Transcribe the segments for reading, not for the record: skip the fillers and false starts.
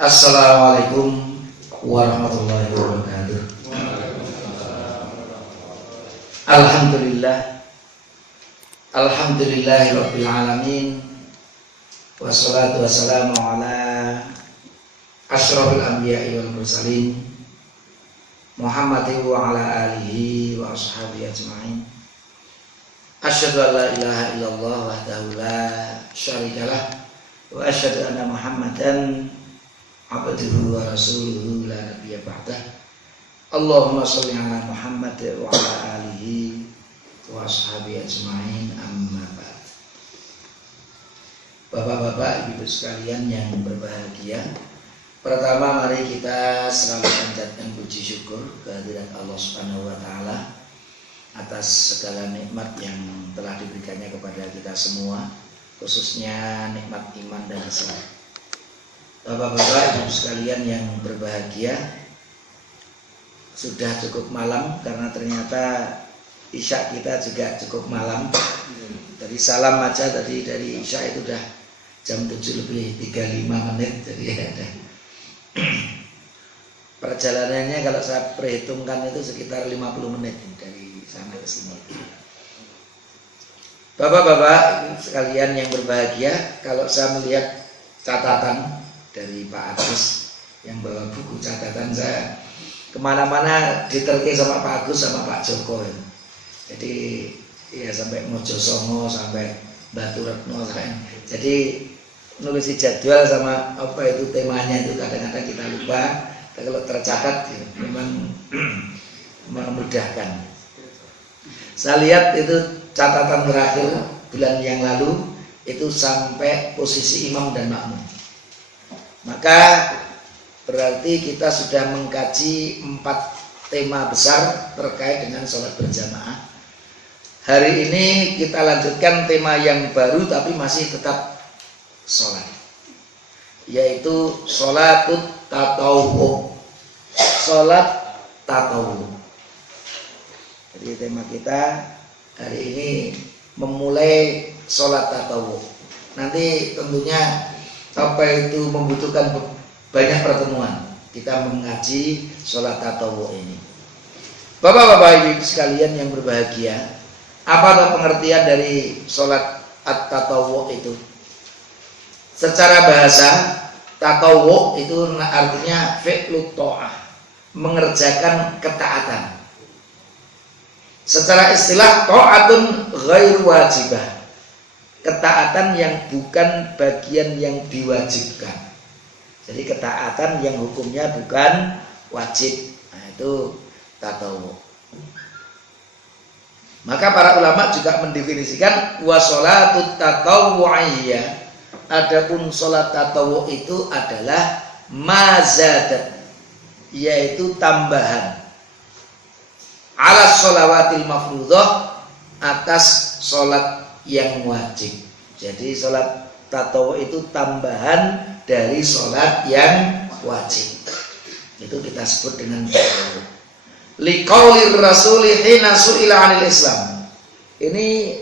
Assalamualaikum warahmatullahi wabarakatuh. Alhamdulillahirabbil alamin. Wassalatu wassalamu ala asyrafil anbiya'i wal mursalin Muhammadin wa ala alihi wa ashabihi ajma'in. Asyhadu an la ilaha illallah wahdahu la syarikalah wa asyhadu anna Muhammadan abduhu wa rasuluhu la nabiyya ba'dah. Allahumma sholli ala Muhammad wa ala alihi wa ashabihi ajma'in, amma ba'd. Bapak-bapak, ibu sekalian yang berbahagia, pertama mari kita selalu panjatkan puji syukur kehadirat Allah Subhanahu wa taala atas segala nikmat yang telah diberikannya kepada kita semua, khususnya nikmat iman dan Islam. Bapak-bapak, ibu sekalian yang berbahagia, sudah cukup malam karena ternyata isya kita juga cukup malam. Dari salam aja tadi dari isya itu udah jam 7:35, jadi ada perjalanannya kalau saya perhitungkan itu sekitar 50 menit dari sana ke sini. Bapak-bapak sekalian yang berbahagia, kalau saya melihat catatan dari Pak Agus yang bawa buku catatan, saya kemana-mana diterke sama Pak Agus sama Pak Joko ya. Jadi ya sampai Mojosongo sampai Batu Retno saya. Jadi nulis jadwal sama apa itu temanya itu kadang-kadang kita lupa. Kalau tercatat ya, memang memudahkan. Saya lihat itu catatan terakhir bulan yang lalu itu sampai posisi imam dan makmum. Maka berarti kita sudah mengkaji 4 tema besar terkait dengan sholat berjamaah. Hari ini kita lanjutkan tema yang baru tapi masih tetap sholat, yaitu sholatut tatawwu. Sholat tatawwu. Jadi tema kita hari ini memulai sholat tatawwu. Nanti tentunya apa itu membutuhkan banyak pertemuan kita mengaji sholat tatawwu ini. Bapak-bapak ibu sekalian yang berbahagia, apa pengertian dari sholat at-tatawwu itu? Secara bahasa, tatawwu itu artinya fi'lut ta'ah, mengerjakan ketaatan. Secara istilah, ta'atun ghairu wajibah, ketaatan yang bukan bagian yang diwajibkan. Jadi ketaatan yang hukumnya bukan wajib, nah itu tatawwu. Maka para ulama juga mendefinisikan wa sholatut tatawwu'iyah, adapun sholat tatawwu itu adalah mazadat, yaitu tambahan ala sholawatil mafruḍah, atas sholat yang wajib. Jadi sholat tatawwu itu tambahan dari sholat yang wajib. Itu kita sebut dengan tatawwu. Liqaulir rasuli hina su'ila 'anil Islam. Ini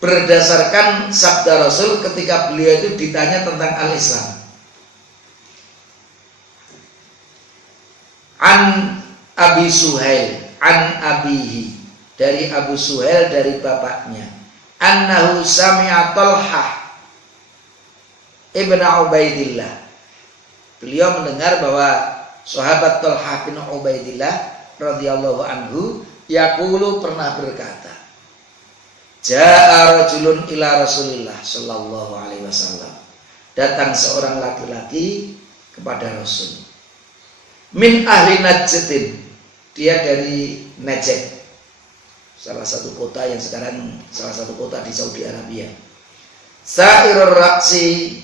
berdasarkan sabda Rasul ketika beliau itu ditanya tentang al-Islam. An Abi Suhail, an abihi, dari Abu Suhail dari bapaknya. Annahu sami'a Talhah ibn Ubaidillah. Beliau mendengar bahwa sahabat Talhah bin Ubaidillah radhiyallahu anhu yaqulu pernah berkata, Ja'a rajulun ila Rasulillah sallallahu alaihi wasallam. Datang seorang laki-laki kepada Rasul. Min ahli Najdin. Dia dari Najd, salah satu kota yang sekarang salah satu kota di Saudi Arabia. Sa'irur ra'si,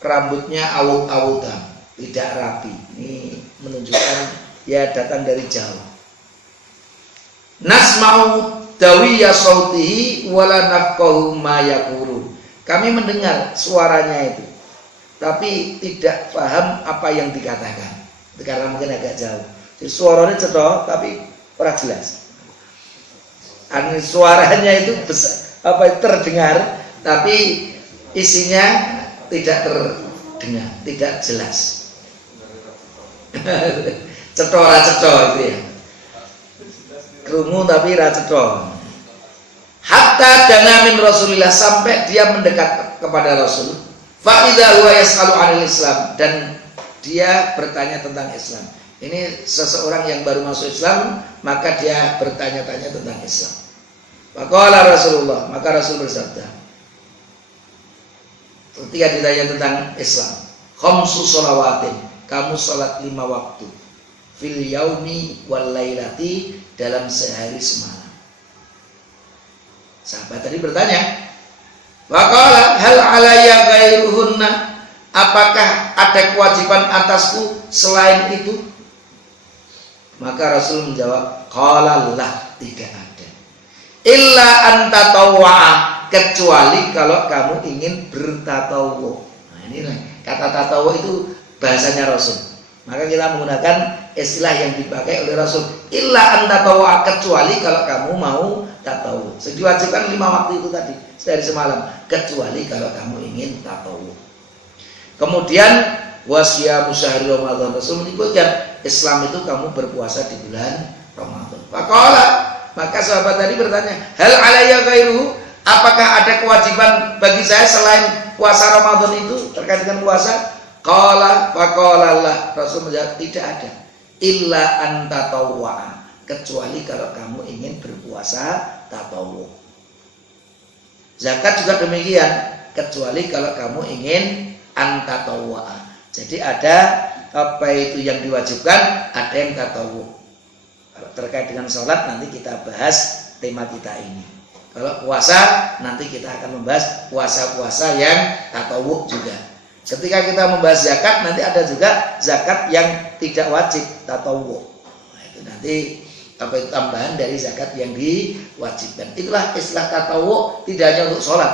rambutnya awut-awutan, tidak rapi. Ini menunjukkan ya datang dari jauh. Nasma'u dawiya sautihi wala nafqahu ma yaqulu. Kami mendengar suaranya itu, tapi tidak paham apa yang dikatakan. Karena mungkin agak jauh. Jadi suaranya cetok tapi ora jelas. Suaranya itu besar, terdengar, tapi isinya tidak dengar, tidak jelas. Cetha itu ya. Krungu tapi ra cetha. Hatta dana min Rasulillah, sampai dia mendekat kepada Rasul. Fa idza huwa yas'alu 'anil Islam, dan dia bertanya tentang Islam. Ini seseorang yang baru masuk Islam, maka dia bertanya-tanya tentang Islam. Faqala Rasulullah, maka Rasul bersabda ketika ditanya tentang Islam, khamsu shalawatin, kamu salat 5 waktu, fil yaumi wal lailati, dalam sehari semalam. Sahabat tadi bertanya, waqala hal alayya ghairuhunna, apakah ada kewajiban atasku selain itu? Maka Rasul menjawab, qala lah, tidak ada. Illa anta tawwa'a, kecuali kalau kamu ingin bertatawwu. Nah, ini kata tatawwu itu bahasanya Rasul. Maka kita menggunakan istilah yang dipakai oleh Rasul. Illa anta tawwa'a, kecuali kalau kamu mau tatawwu. Diwajibkan 5 waktu itu tadi, sehari semalam, kecuali kalau kamu ingin tatawwu. Kemudian wasya musyahri Ramadan, Rasul menyebutkan Islam itu kamu berpuasa di bulan Ramadan. Faqala, maka sahabat tadi bertanya, hal alayya ghairuhu, apakah ada kewajiban bagi saya selain puasa Ramadan itu terkait dengan puasa? Qala faqala la, Rasul menjawab, tidak ada. Illa anta tawwa'a, kecuali kalau kamu ingin berpuasa tatawwu. Zakat juga demikian, kecuali kalau kamu ingin anta tawwa'a. Jadi ada apa itu yang diwajibkan, ada yang tatawwu. Kalau terkait dengan sholat nanti kita bahas tema kita ini. Kalau puasa nanti kita akan membahas puasa-puasa yang tatawwu juga. Ketika kita membahas zakat, nanti ada juga zakat yang tidak wajib tatawwu. Nah, itu nanti apa itu tambahan dari zakat yang diwajibkan. Itulah istilah tatawwu, tidak hanya untuk sholat,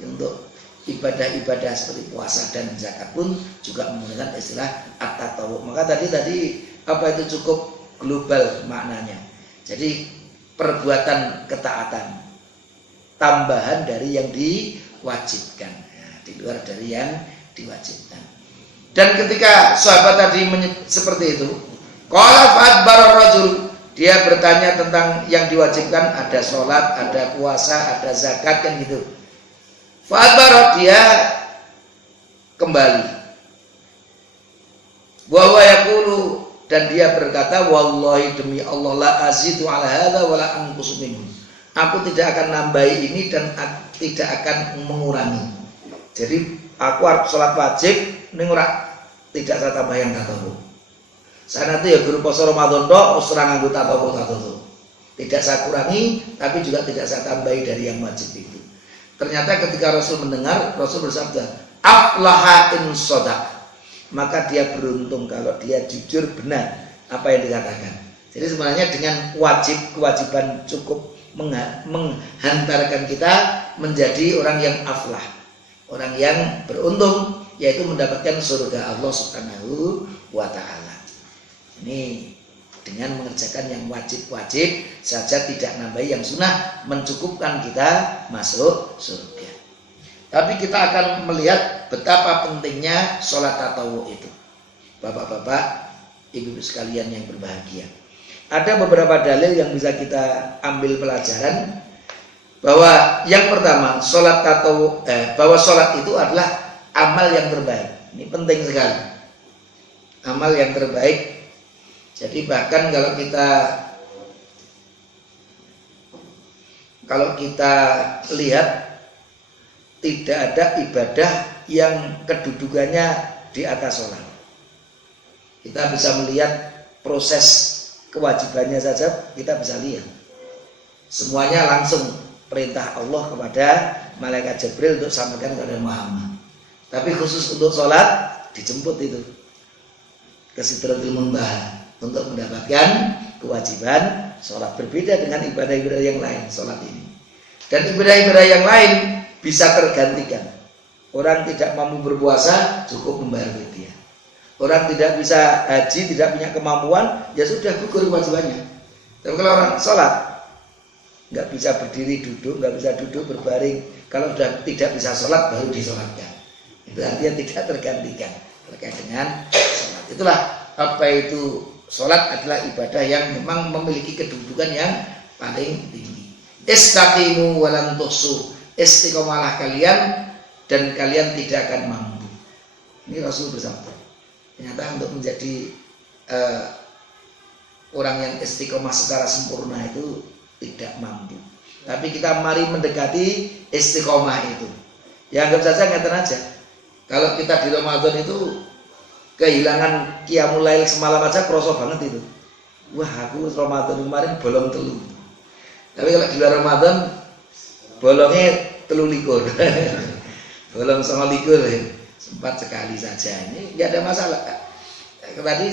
untuk ibadah-ibadah seperti puasa dan zakat pun juga menggunakan istilah at-tatawwu. Maka tadi apa itu cukup global maknanya. Jadi perbuatan ketaatan tambahan dari yang diwajibkan, ya, di luar dari yang diwajibkan. Dan ketika sahabat tadi seperti itu, qala fa'adbara rajul, dia bertanya tentang yang diwajibkan, ada sholat, ada puasa, ada zakat, kan gitu. Fa'adbara, dia kembali. Wa huwa yaqulu, dan dia berkata, wallahi demi Allah, la azidu ala hadza wa la anqusu minhu, aku tidak akan nambahi ini dan tidak akan mengurangi. Jadi aku harus sholat wajib, ini tidak saya tambah yang tatawwu. Saya nanti ya guru poso Ramadan tok, serang nganggo tatawwu. Tidak saya kurangi, tapi juga tidak saya tambahi dari yang wajib itu. Ternyata ketika Rasul mendengar, Rasul bersabda, aflaha in shadaq, maka dia beruntung kalau dia jujur benar apa yang dikatakan. Jadi sebenarnya dengan kewajiban cukup menghantarkan kita menjadi orang yang aflah, orang yang beruntung, yaitu mendapatkan surga Allah Subhanahu wa ta'ala. Ini dengan mengerjakan yang wajib-wajib saja, tidak nambah yang sunnah, mencukupkan kita masuk surga. Tapi kita akan melihat betapa pentingnya sholat tatawwu itu. Bapak-bapak, ibu-ibu sekalian yang berbahagia, ada beberapa dalil yang bisa kita ambil pelajaran, bahwa yang pertama, sholat tatawwu, bahwa sholat itu adalah amal yang terbaik. Ini penting sekali, amal yang terbaik. Jadi bahkan kalau kita lihat, tidak ada ibadah yang kedudukannya di atas sholat. Kita bisa melihat proses kewajibannya saja, kita bisa lihat semuanya langsung perintah Allah kepada malaikat Jibril untuk sampaikan kepada Muhammad. Tapi khusus untuk sholat dijemput itu ke Sidratul Muntaha untuk mendapatkan kewajiban sholat. Berbeda dengan ibadah-ibadah yang lain sholat ini. Dan ibadah-ibadah yang lain bisa tergantikan. Orang tidak mampu berpuasa, cukup membayar fidyah. Orang tidak bisa haji, tidak punya kemampuan, ya sudah gugur kewajibannya. Tapi kalau orang sholat, nggak bisa berdiri duduk, nggak bisa duduk berbaring, kalau sudah tidak bisa sholat baru disolatkan. Itu artinya tidak tergantikan terkait dengan sholat. Itulah apa itu sholat adalah ibadah yang memang memiliki kedudukan yang paling tinggi. Istaqimu walan tuhsu, istiqomalah kalian dan kalian tidak akan mampu. Ini Rasul bersabda. Ternyata untuk menjadi orang yang istiqomah secara sempurna itu tidak mampu. Tapi kita mari mendekati istiqomah itu. Ya anggap saja ngeten aja. Kalau kita di Ramadan itu kehilangan qiyamul lail semalam aja kroso banget itu. Wah, aku Ramadan kemarin bolong telu. Tapi kalau di luar Ramadan bolongnya 23. Bolong 29 sempat sekali saja. Ini enggak ada masalah. Tadi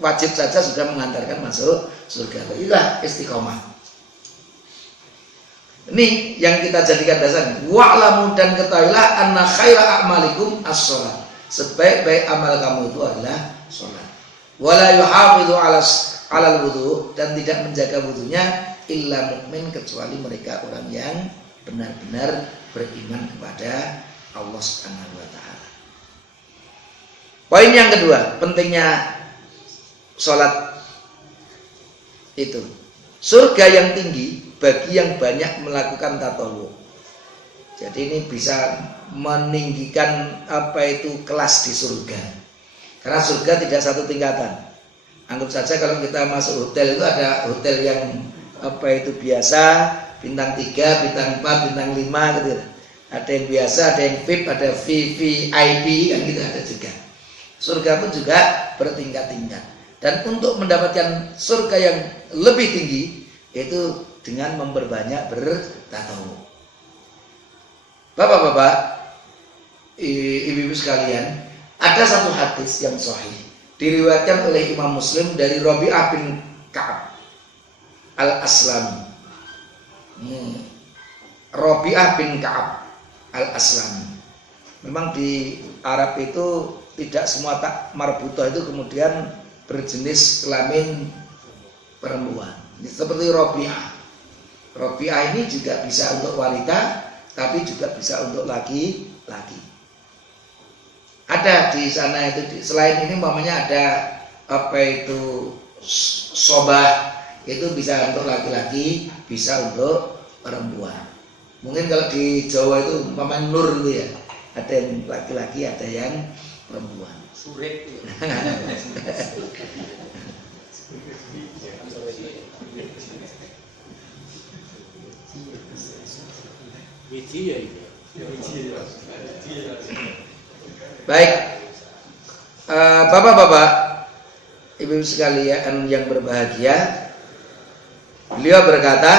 wajib saja sudah mengantarkan masuk surga. Itulah istiqomah. Ini yang kita jadikan dasar. Wa'lamu dan ketahuilah anna khaira a'malikum as-shalah. Sebaik-baik amal kamu itu adalah salat. Wala yuhafidhu 'alal wudu, dan tidak menjaga wudunya illa mukmin, kecuali mereka orang yang benar-benar beriman kepada Allah Subhanahu wa taala. Poin yang kedua, pentingnya salat itu. Surga yang tinggi bagi yang banyak melakukan tatawwu. Jadi ini bisa meninggikan apa itu kelas di surga. Karena surga tidak satu tingkatan. Anggap saja kalau kita masuk hotel itu ada hotel yang apa itu biasa, bintang 3, bintang 4, bintang 5 gitu. Ada yang biasa, ada yang VIP, ada VVIP kan gitu ada juga. Surga pun juga bertingkat-tingkat. Dan untuk mendapatkan surga yang lebih tinggi itu dengan memperbanyak bertatawwu. Bapak-bapak, ibu-ibu sekalian, ada satu hadis yang sahih diriwayatkan oleh Imam Muslim dari Rabi'ah bin Ka'ab al-Aslami. Rabi'ah bin Ka'ab al-Aslami. Memang di Arab itu tidak semua tak marbutah itu kemudian berjenis kelamin perempuan. Seperti Rabi'ah. Rabi'ah ini juga bisa untuk wanita, tapi juga bisa untuk laki-laki. Ada di sana itu, selain ini umpamanya ada apa itu sobah, itu bisa untuk laki-laki, bisa untuk perempuan. Mungkin kalau di Jawa itu umpamanya nur itu ya, ada yang laki-laki, ada yang perempuan. Surek. Baik, bapak-bapak, ibu sekalian yang berbahagia, beliau berkata,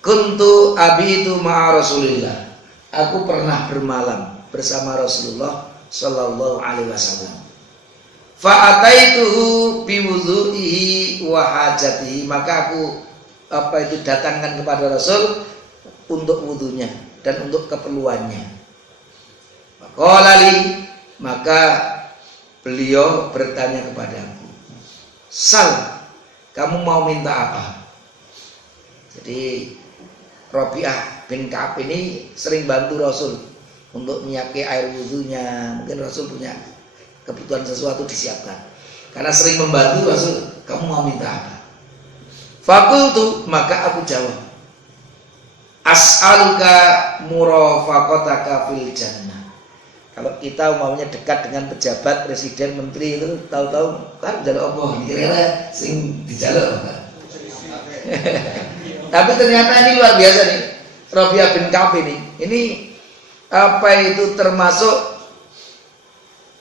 kuntu abitu ma'a Rasulillah. Aku pernah bermalam bersama Rasulullah sallallahu alaihi wasallam. Fa'ataituhu biwudhu'ihi wa hajatihi, maka aku apa itu datangkan kepada Rasul untuk wudunya dan untuk keperluannya. Maqalali, maka beliau bertanya kepadaku, Sal, kamu mau minta apa? Jadi Rabi'ah bin Ka'ab ini sering bantu Rasul untuk menyiapkan air wudunya. Mungkin Rasul punya kebutuhan sesuatu disiapkan. Karena sering membantu Rasul, kamu mau minta apa? Fakultu, maka aku jawab, as'aluka murafaqataka fil jannah. Kalau kita umpamanya dekat dengan pejabat, presiden, menteri itu tahu-tahu kan jaluk apa? Kira-kira sing dijaluk. Tapi ternyata ini luar biasa nih, Rabi'ah bin Ka'ab ini. Ini apa itu termasuk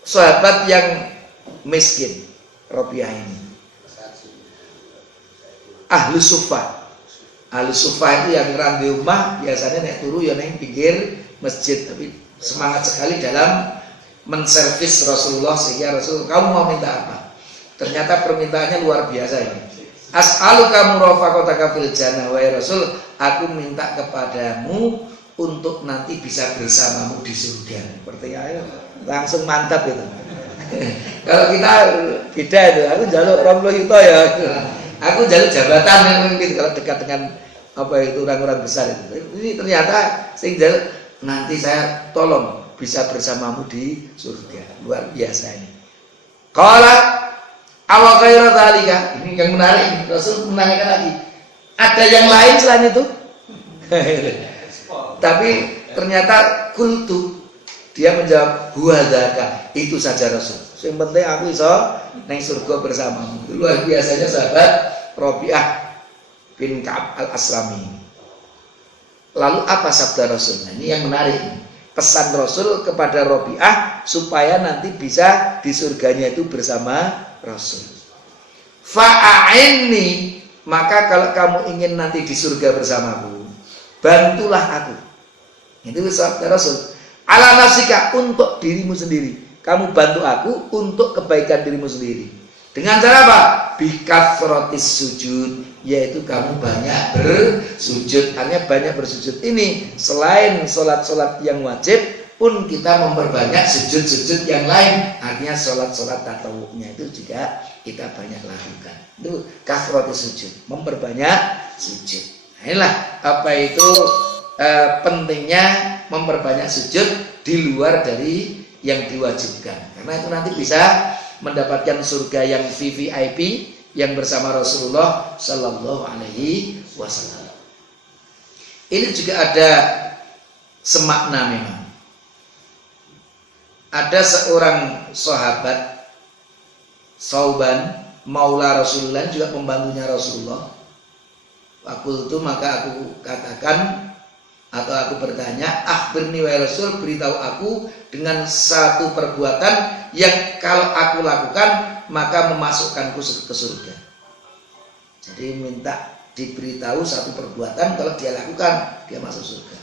sahabat yang miskin, Rabi'ah ini. Ahlu Suffah. Ahlu Suffah itu yang ngerang di rumah biasanya naik turu ya neng pinggir masjid, tapi semangat sekali dalam menservis Rasulullah sehingga Rasul, kamu mau minta apa? Ternyata permintaannya luar biasa ini. As'aluka murafaqataka fil jannah, wahai Rasul, aku minta kepadamu untuk nanti bisa bersamamu di surga. Seperti ayo langsung mantap itu. Kalau kita beda itu, aku jaluk 20 juta ya. Aku jaluk jabatan yang gitu kalau dekat dengan apa itu orang-orang besar itu. Ini ternyata sing jaluk nanti saya tolong bisa bersamamu di surga. Luar biasa ini. Qala aw ghairu dzalika. Ini yang menarik, Rasul menanyakan lagi. Ada yang lain selain itu? Tapi ternyata kultu, dia menjawab huwa dzaka. Itu saja Rasul. Yang penting aku iso nang surga bersamamu. Luar biasanya sahabat Rabi'ah bin Ka'ab al-Aslami. Lalu apa sabda Rasul? Nah, ini yang menarik. Pesan Rasul kepada Rabi'ah supaya nanti bisa di surganya itu bersama Rasul. Fa'a'inni, maka kalau kamu ingin nanti di surga bersamaku, bantulah aku. Itu sabda Rasul. Ala nafsika, untuk dirimu sendiri. Kamu bantu aku untuk kebaikan dirimu sendiri. Dengan cara apa? Bikathrotis sujud, yaitu kamu banyak bersujud. Artinya banyak bersujud ini selain sholat-sholat yang wajib pun kita memperbanyak sujud-sujud yang lain. Artinya sholat-sholat tatawunya itu juga kita banyak lakukan. Itu kathrotis sujud, memperbanyak sujud. Nah, inilah apa itu pentingnya memperbanyak sujud di luar dari yang diwajibkan. Karena itu nanti bisa mendapatkan surga yang VVIP yang bersama Rasulullah Sallallahu Alaihi Wasallam. Ini juga ada semakna memang. Ada seorang sahabat Sauban Maula Rasulullah, juga pembantunya Rasulullah. Fakultu, maka aku katakan atau aku bertanya, akhbirni wa Rasul, beritahu aku dengan satu perbuatan yang kalau aku lakukan maka memasukkanku ke surga. Jadi minta diberitahu satu perbuatan, kalau dia lakukan dia masuk surga.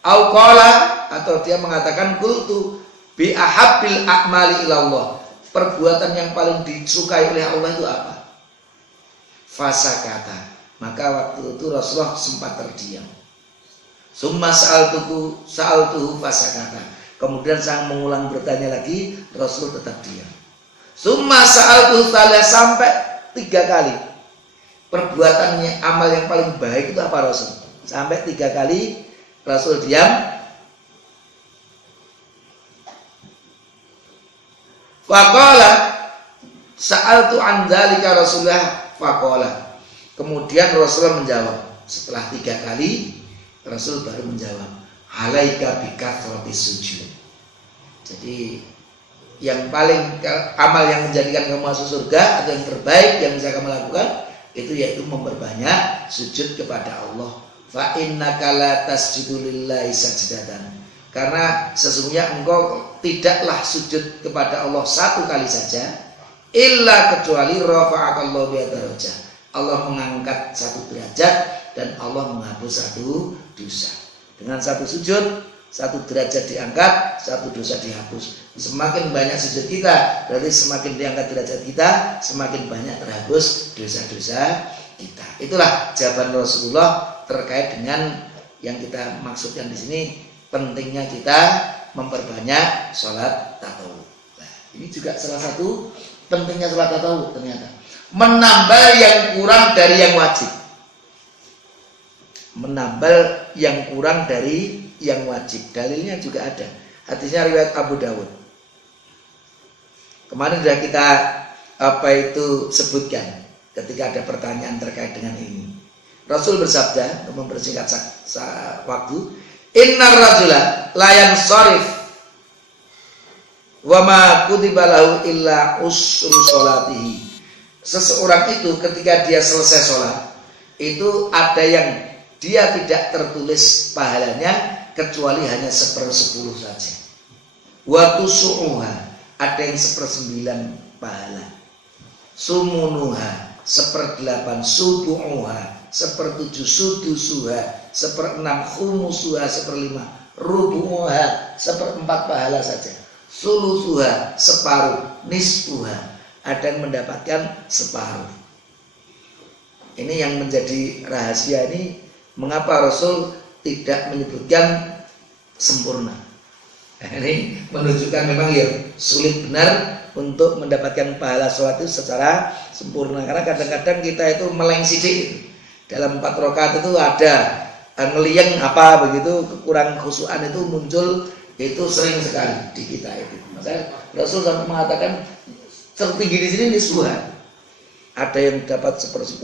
Au qala, atau dia mengatakan qultu bi ahabbil a'mali ilallah, perbuatan yang paling disukai oleh Allah itu apa? Fasakata, maka waktu itu Rasulullah sempat terdiam. Summa sa'altuhu fasakata. Kemudian saya mengulang bertanya lagi, Rasul tetap diam. Summa sa'altuhu sampai 3 kali. Perbuatannya amal yang paling baik itu apa Rasul? Sampai 3 kali Rasul diam. Faqala sa'altu an dzalika Rasulullah faqala. Kemudian Rasulullah menjawab setelah 3 kali. Rasul baru menjawab, alaika bikathrotis sujud. Jadi yang paling amal yang menjadikan kamu masuk surga atau yang terbaik yang bisa kamu lakukan itu yaitu memperbanyak sujud kepada Allah. Fa innaka la tasjudu lillahi sajdatan. Karena sesungguhnya engkau tidaklah sujud kepada Allah 1 kali saja, illa kecuali rafa'akallahu bi darajah. Allah mengangkat 1 derajat dan Allah menghapus 1 dosa. Dengan 1 sujud, 1 derajat diangkat, 1 dosa dihapus. Semakin banyak sujud kita, berarti semakin diangkat derajat kita, semakin banyak terhapus dosa-dosa kita. Itulah jawaban Rasulullah terkait dengan yang kita maksudkan di sini, pentingnya kita memperbanyak sholat tatawuf. Nah, ini juga salah satu pentingnya sholat tatawuf ternyata. Menambah yang kurang dari yang wajib. Menambal yang kurang dari yang wajib. Dalilnya juga ada. Hadisnya riwayat Abu Dawud. Kemarin sudah kita sebutkan ketika ada pertanyaan terkait dengan ini. Rasul bersabda, untuk mempersingkat waktu, innar rajula la yansarif wa ma kutiba lahu illa usru sholatihi. Seseorang itu ketika dia selesai sholat, itu ada yang dia tidak tertulis pahalanya kecuali hanya 1/10 saja. Wa tusu'uha, ada yang 1/9 pahala. Sumunuha 1/8, subu'uha 1/7, sudusuha 1/6, khumusuha 1/5, rubu'uha 1/4 pahala saja. Sulusuha separuh, nisfuha ada yang mendapatkan separuh. Ini yang menjadi rahasia ini. Mengapa Rasul tidak menyebutkan sempurna? Ini menunjukkan memang ya sulit benar untuk mendapatkan pahala sholat itu secara sempurna. Karena kadang-kadang kita itu meleng sidik. Dalam 4 rakaat itu ada ngeliang apa begitu, kekurangan khusyuan itu muncul Itu sering sekali di kita itu. Makanya Rasul sampai mengatakan tertinggi di sini nisbuhan. Ada yang dapat 1/10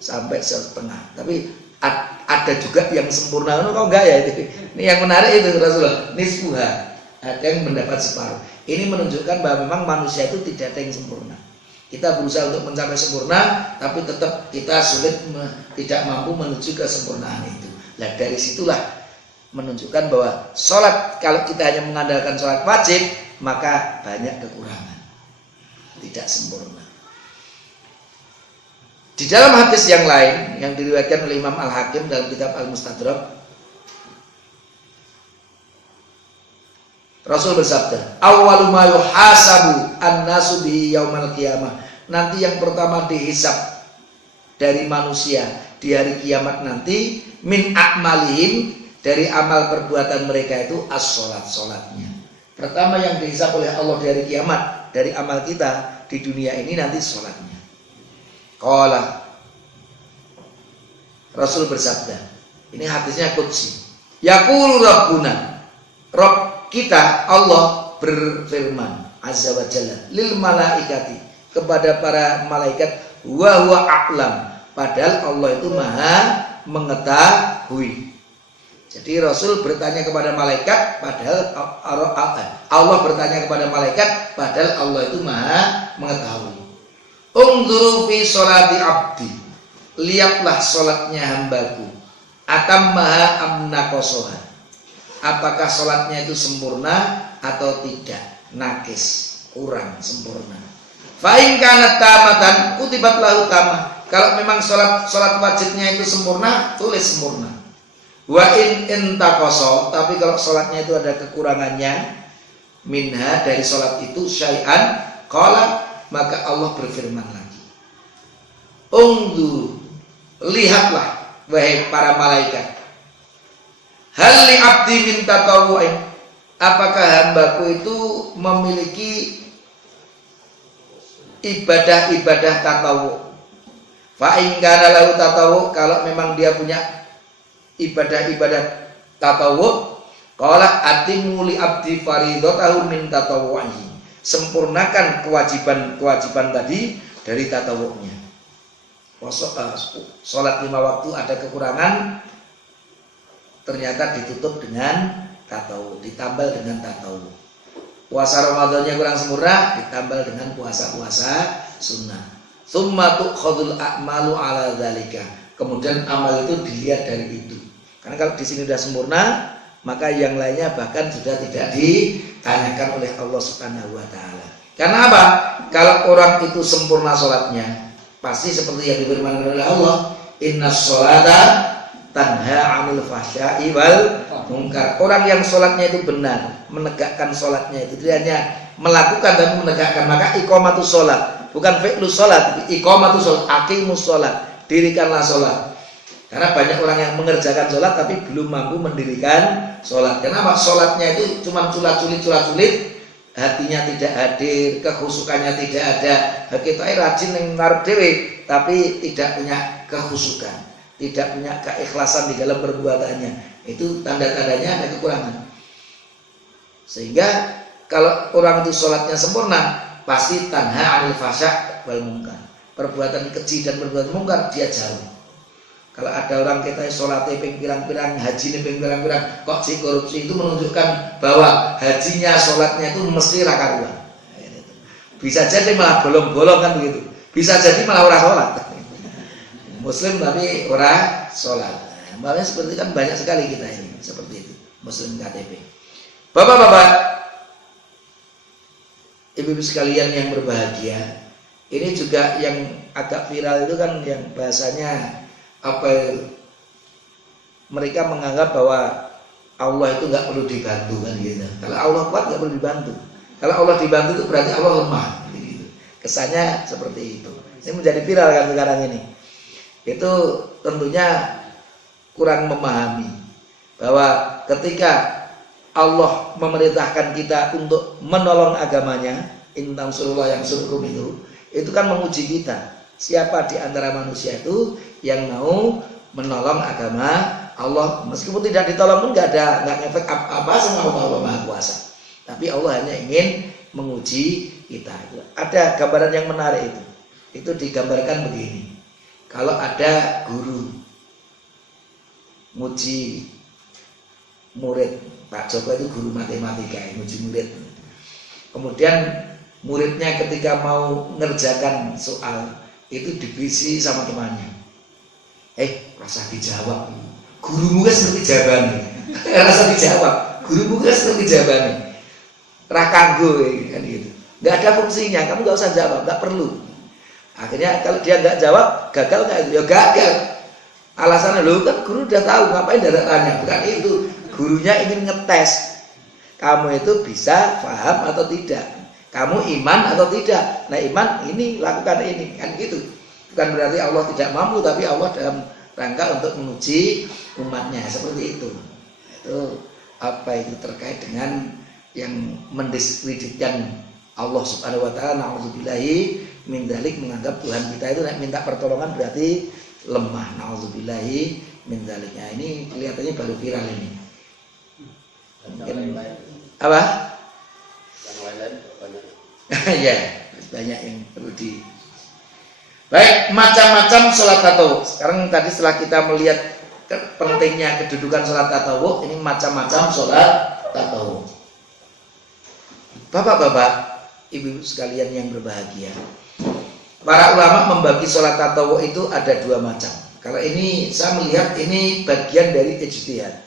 sampai 1/2. Tapi ada juga yang sempurna. Kok enggak ya itu? Ini yang menarik itu Rasulullah. Nisbuhan. Ada yang mendapat separuh. Ini menunjukkan bahwa memang manusia itu tidak ada yang sempurna. Kita berusaha untuk mencapai sempurna, tapi tetap kita sulit tidak mampu menuju kesempurnaan itu. Nah dari situlah menunjukkan bahwa sholat, kalau kita hanya mengandalkan sholat wajib, maka banyak kekurangan, tidak sempurna. Di dalam hadis yang lain yang diriwayatkan oleh Imam Al-Hakim dalam kitab Al-Mustadrak, Rasul bersabda, "Awwalu ma yuhasabu an-nasu bihi yaumal qiyamah." Nanti yang pertama dihisab dari manusia di hari kiamat nanti, min a'malihim, dari amal perbuatan mereka itu as-sholat, sholatnya. Pertama yang dihisab oleh Allah di hari kiamat dari amal kita di dunia ini nanti sholatnya. Qala, Rasul bersabda, ini hadisnya qudsi. Yaqulu Rabbuna, Rabb kita Allah berfirman azza wa jalla lil malaikati, kepada para malaikat, wa huwa a'lam, padahal Allah itu maha mengetahui. Jadi Rasul bertanya kepada malaikat, padahal Allah bertanya kepada malaikat, padahal Allah itu maha mengetahui. Unzuru fi sholati abdi, lihatlah sholatnya hambaku, atammaha amnakosoha, apakah sholatnya itu sempurna atau tidak, nakis, kurang sempurna. Fa'in kanat tamatan kutibat lahu tamah, kalau memang sholat wajibnya itu sempurna, tulis sempurna. Wa in intakoso, tapi kalau sholatnya itu ada kekurangannya, minha, dari sholat itu syai'an, qala, maka Allah berfirman lagi, ungdu, lihatlah wahai para malaikat, hal li abdi min tatawu'in, apakah hambaku itu memiliki ibadah-ibadah tatawu. Fa in kana lahu tatawu, kalau memang dia punya ibadah-ibadah tatawu, qala atimu li abdi faridatahu min tatawu'i, sempurnakan kewajiban tadi dari tatawu'nya. Sholat 5 waktu ada kekurangan, ternyata ditutup dengan tatawu, ditambal dengan tatawu. Puasa Ramadannya kurang sempurna, ditambal dengan puasa-puasa sunnah. Tsumma tu'khadul a'malu ala dzalika, kemudian amal itu dilihat dari itu. Karena kalau di sini sudah sempurna, maka yang lainnya bahkan sudah tidak ditanyakan oleh Allah Subhanahu wa taala. Karena apa? Kalau orang itu sempurna sholatnya, pasti seperti yang difirmankan oleh Allah, innas sholata tanha 'anil fahsya'i wal munkar. Orang yang sholatnya itu benar, menegakkan sholatnya itu, dia hanya melakukan dan menegakkan, maka iqamatus sholat, bukan fi'lus sholat, iqamatus sholat, aqimus sholat, dirikanlah sholat. Karena banyak orang yang mengerjakan sholat tapi belum mampu mendirikan sholat. Kenapa? Sholatnya itu cuma culat-culit, hatinya tidak hadir, kekhusukannya tidak ada. Kita rajin yang naruh dewe, tapi tidak punya kekhusukan, tidak punya keikhlasan di dalam perbuatannya. Itu tanda-tandanya ada kekurangan. Sehingga kalau orang itu sholatnya sempurna, pasti tanha 'anil fahsya' wal munkar, perbuatan keji dan perbuatan munkar dia jauh. Kalau ada orang kita sholatnya pirang-pirang, hajinya pirang-pirang, kok si korupsi, itu menunjukkan bahwa hajinya, sholatnya itu mesti rakaruan. Bisa jadi malah bolong-bolong kan begitu. Bisa jadi malah orang sholat. Muslim tapi orang sholat. Makanya seperti kan banyak sekali kita ini seperti itu, Muslim KTP. Bapak-bapak, ibu-ibu sekalian yang berbahagia, ini juga yang agak viral itu kan yang bahasanya mereka menganggap bahwa Allah itu nggak perlu dibantu kan gitu. Kalau Allah kuat nggak perlu dibantu. Kalau Allah dibantu itu berarti Allah lemah. Gitu. Kesannya seperti itu. Ini menjadi viral kan sekarang ini. Itu tentunya kurang memahami bahwa ketika Allah memerintahkan kita untuk menolong agamanya, intam surullah yang surukum itu kan menguji kita. Siapa di antara manusia itu yang mau menolong agama Allah meskipun tidak ditolong pun nggak ngefek apa sama Allah Maha Kuasa. Tapi Allah hanya ingin menguji kita. Ada gambaran yang menarik itu. Itu digambarkan begini. Kalau ada guru nguji murid, Pak Joko itu guru matematika, nguji murid. Kemudian muridnya ketika mau ngerjakan soal itu dibisi sama temannya. Rasa dijawab. Gurumu kan seperti jawabannya. Rasa dijawab. Gurumu kan seperti jawabannya. Rakanggo kan gitu. Nggak ada fungsinya. Kamu nggak usah jawab. Nggak perlu. Akhirnya kalau dia nggak jawab, gagal nggak itu? Ya gagal. Alasannya loh kan guru udah tahu ngapain dia tanya. Bukan itu. Gurunya ingin ngetes. Kamu itu bisa paham atau tidak. Kamu iman atau tidak. Nah iman ini lakukan ini kan gitu. Bukan berarti Allah tidak mampu, tapi Allah dalam rangka untuk menguji umatnya seperti itu. Itu apa itu terkait dengan yang mendiskreditkan Allah Subhanahu Wa Taala. Nauzubillahi min dzalik, menganggap Tuhan kita itu minta pertolongan berarti lemah. Nauzubillahi min dzalik. Nah, ini kelihatannya baru viral ini. Mungkin apa? Yang lain banyak. Ya, banyak yang perlu di. Baik, macam-macam sholat tatawuf. Sekarang tadi setelah kita melihat pentingnya kedudukan sholat tatawuf, ini macam-macam sholat tatawuf. Bapak-bapak, ibu sekalian yang berbahagia, para ulama membagi sholat tatawuf itu ada dua macam. Kalau ini saya melihat ini bagian dari ijtihad.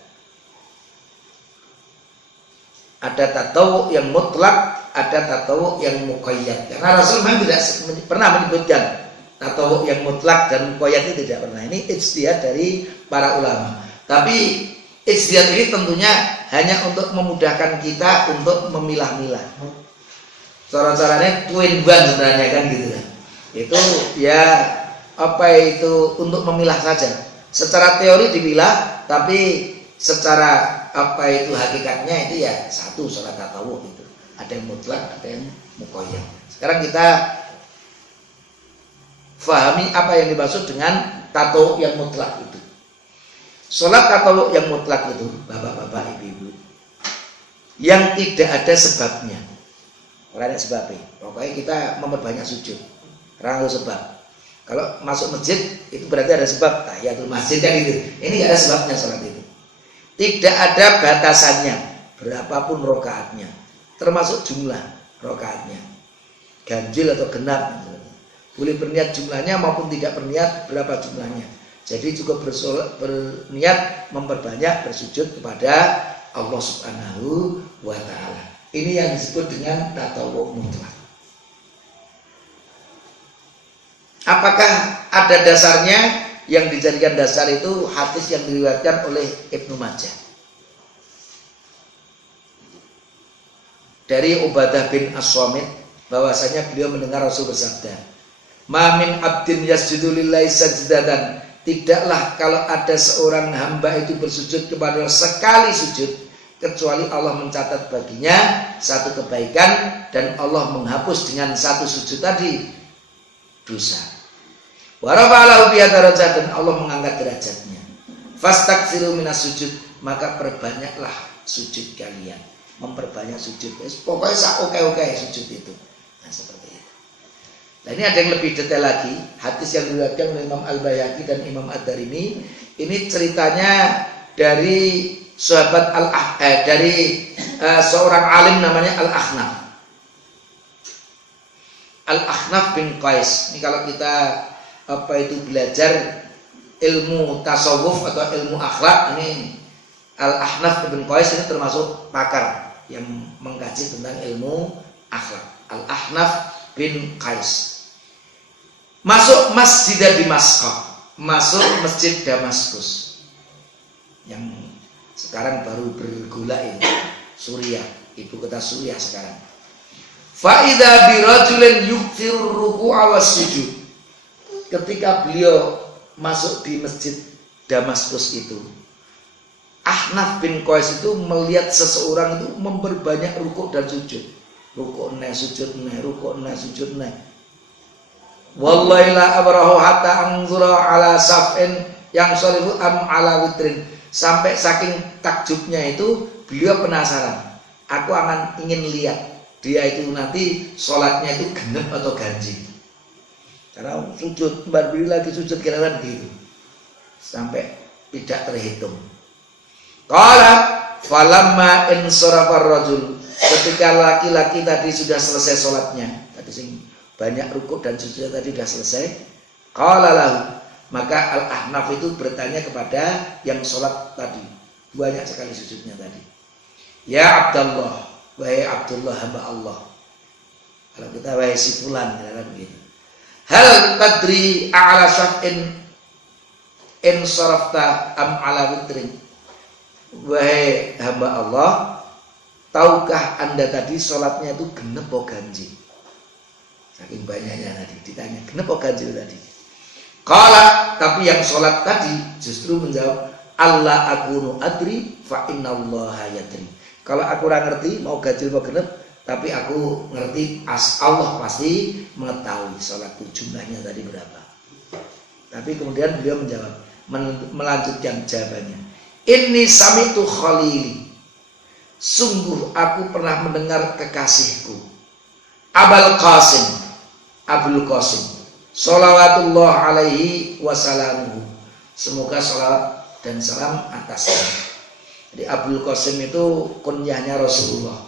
Ada tatawuf yang mutlak, ada tatawuf yang muqayyad. Karena Rasul memang tidak pernah menyebutkan tatawuf yang mutlak dan muqayyad itu tidak pernah. Ini ijtihad dari para ulama. Tapi ijtihad ini tentunya hanya untuk memudahkan kita untuk memilah-milah. Cara-caranya twin ban sebenarnya kan gitu kan. Itu ya apa itu untuk memilah saja. Secara teori dipilah, tapi secara apa itu hakikatnya itu ya satu sholat tatawuf itu. Ada yang mutlak, ada yang muqayyad. Sekarang kita fahami apa yang dimaksud dengan tatawuf yang mutlak itu. Sholat tatawuf yang mutlak itu, bapak-bapak, ibu-ibu, yang tidak ada sebabnya. Orang ada sebabnya. Pokoknya kita memperbanyak sujud. Karena harus sebab. Kalau masuk masjid itu berarti ada sebab. Tahiyatul masjid kan itu. Ini nggak ada sebabnya sholat itu. Tidak ada batasannya. Berapapun rokaatnya. Termasuk jumlah rokaatnya. Ganjil atau genap. Boleh berniat jumlahnya maupun tidak berniat berapa jumlahnya. Jadi juga berniat memperbanyak bersujud kepada Allah Subhanahu wa Ta'ala. Ini yang disebut dengan tatawuf mutlak. Apakah ada dasarnya? Yang dijadikan dasar itu hadis yang diriwayatkan oleh Ibnu Majah dari Ubadah bin As-Samit, bahwasanya beliau mendengar Rasul bersabda, "Ma min abdin yasjudu lillahi sajdatan." Tidaklah kalau ada seorang hamba itu bersujud kepada Allah sekali sujud, kecuali Allah mencatat baginya satu kebaikan dan Allah menghapus dengan satu sujud tadi dosa. Wa rafa'alahu biha darajat, dan Allah mengangkat derajatnya. Fastaghfiru minas sujud, maka perbanyaklah sujud kalian. Memperbanyak sujud. Pokoknya oke sujud itu. Nah, seperti itu. Nah, ini ada yang lebih detail lagi. Hadis yang diriwayatkan oleh Imam Al-Baihaqi dan Imam Ad-Darimi. Ini ceritanya dari sahabat dari seorang alim namanya Al-Akhnaf. Al-Akhnaf bin Qais. Ini kalau kita belajar ilmu tasawuf atau ilmu akhlak, ini Al-Akhnaf bin Qais ini termasuk pakar yang mengkaji tentang ilmu akhlak. Al-Akhnaf bin Qais masuk masjid masjid Damaskus yang sekarang baru bergolak ini, Suriah, ibu kota Suriah sekarang. Fa idza bi rajulin yukthiru ruku'a was sujud. Ketika beliau masuk di masjid Damaskus itu, Akhnaf bin Qais itu melihat seseorang itu memperbanyak rukuk dan sujud. Rukuk naik, sujud naik, rukuk naik, sujud naik. Wallahi la abrahu hatta anzura ala saf'in yang sharifu am ala witrin. Sampai saking takjubnya itu beliau penasaran. Aku ingin lihat dia itu nanti sholatnya itu genep atau ganjil. Karena sujud, berdiri lagi sujud kira-kira gitu. Sampai tidak terhitung. Qala falamma insarafar rajul, ketika laki-laki tadi sudah selesai sholatnya, tadi sing banyak rukuk dan sujudnya tadi sudah selesai, qala lahu, maka Al-Ahnaf itu bertanya kepada yang sholat tadi, banyak sekali sujudnya tadi, ya Abdullah, wahai Abdullah hamba Allah. Kalau kita wahai si fulan, kira-kira begitu. Hal tadri a'la syaf'in insarafta am ala witrin. Wahai hamba Allah, tahukah anda tadi sholatnya itu genep atau ganjil? Saking banyaknya tadi ditanya genep atau ganjil tadi. Qala, tapi yang sholat tadi justru menjawab, Allah akunu adri fa innallaha yadri. Kalau aku kurang ngerti mau ganjil mau genep, tapi aku ngerti Allah pasti mengetahui sholatku jumlahnya tadi berapa. Tapi kemudian beliau menjawab, melanjutkan jawabannya, inni sami'tu khalili, sungguh aku pernah mendengar kekasihku Abul Qasim sholawatullah alaihi wassalamuhu, semoga sholawat dan salam atasnya. Jadi Abul Qasim itu kunyahnya Rasulullah.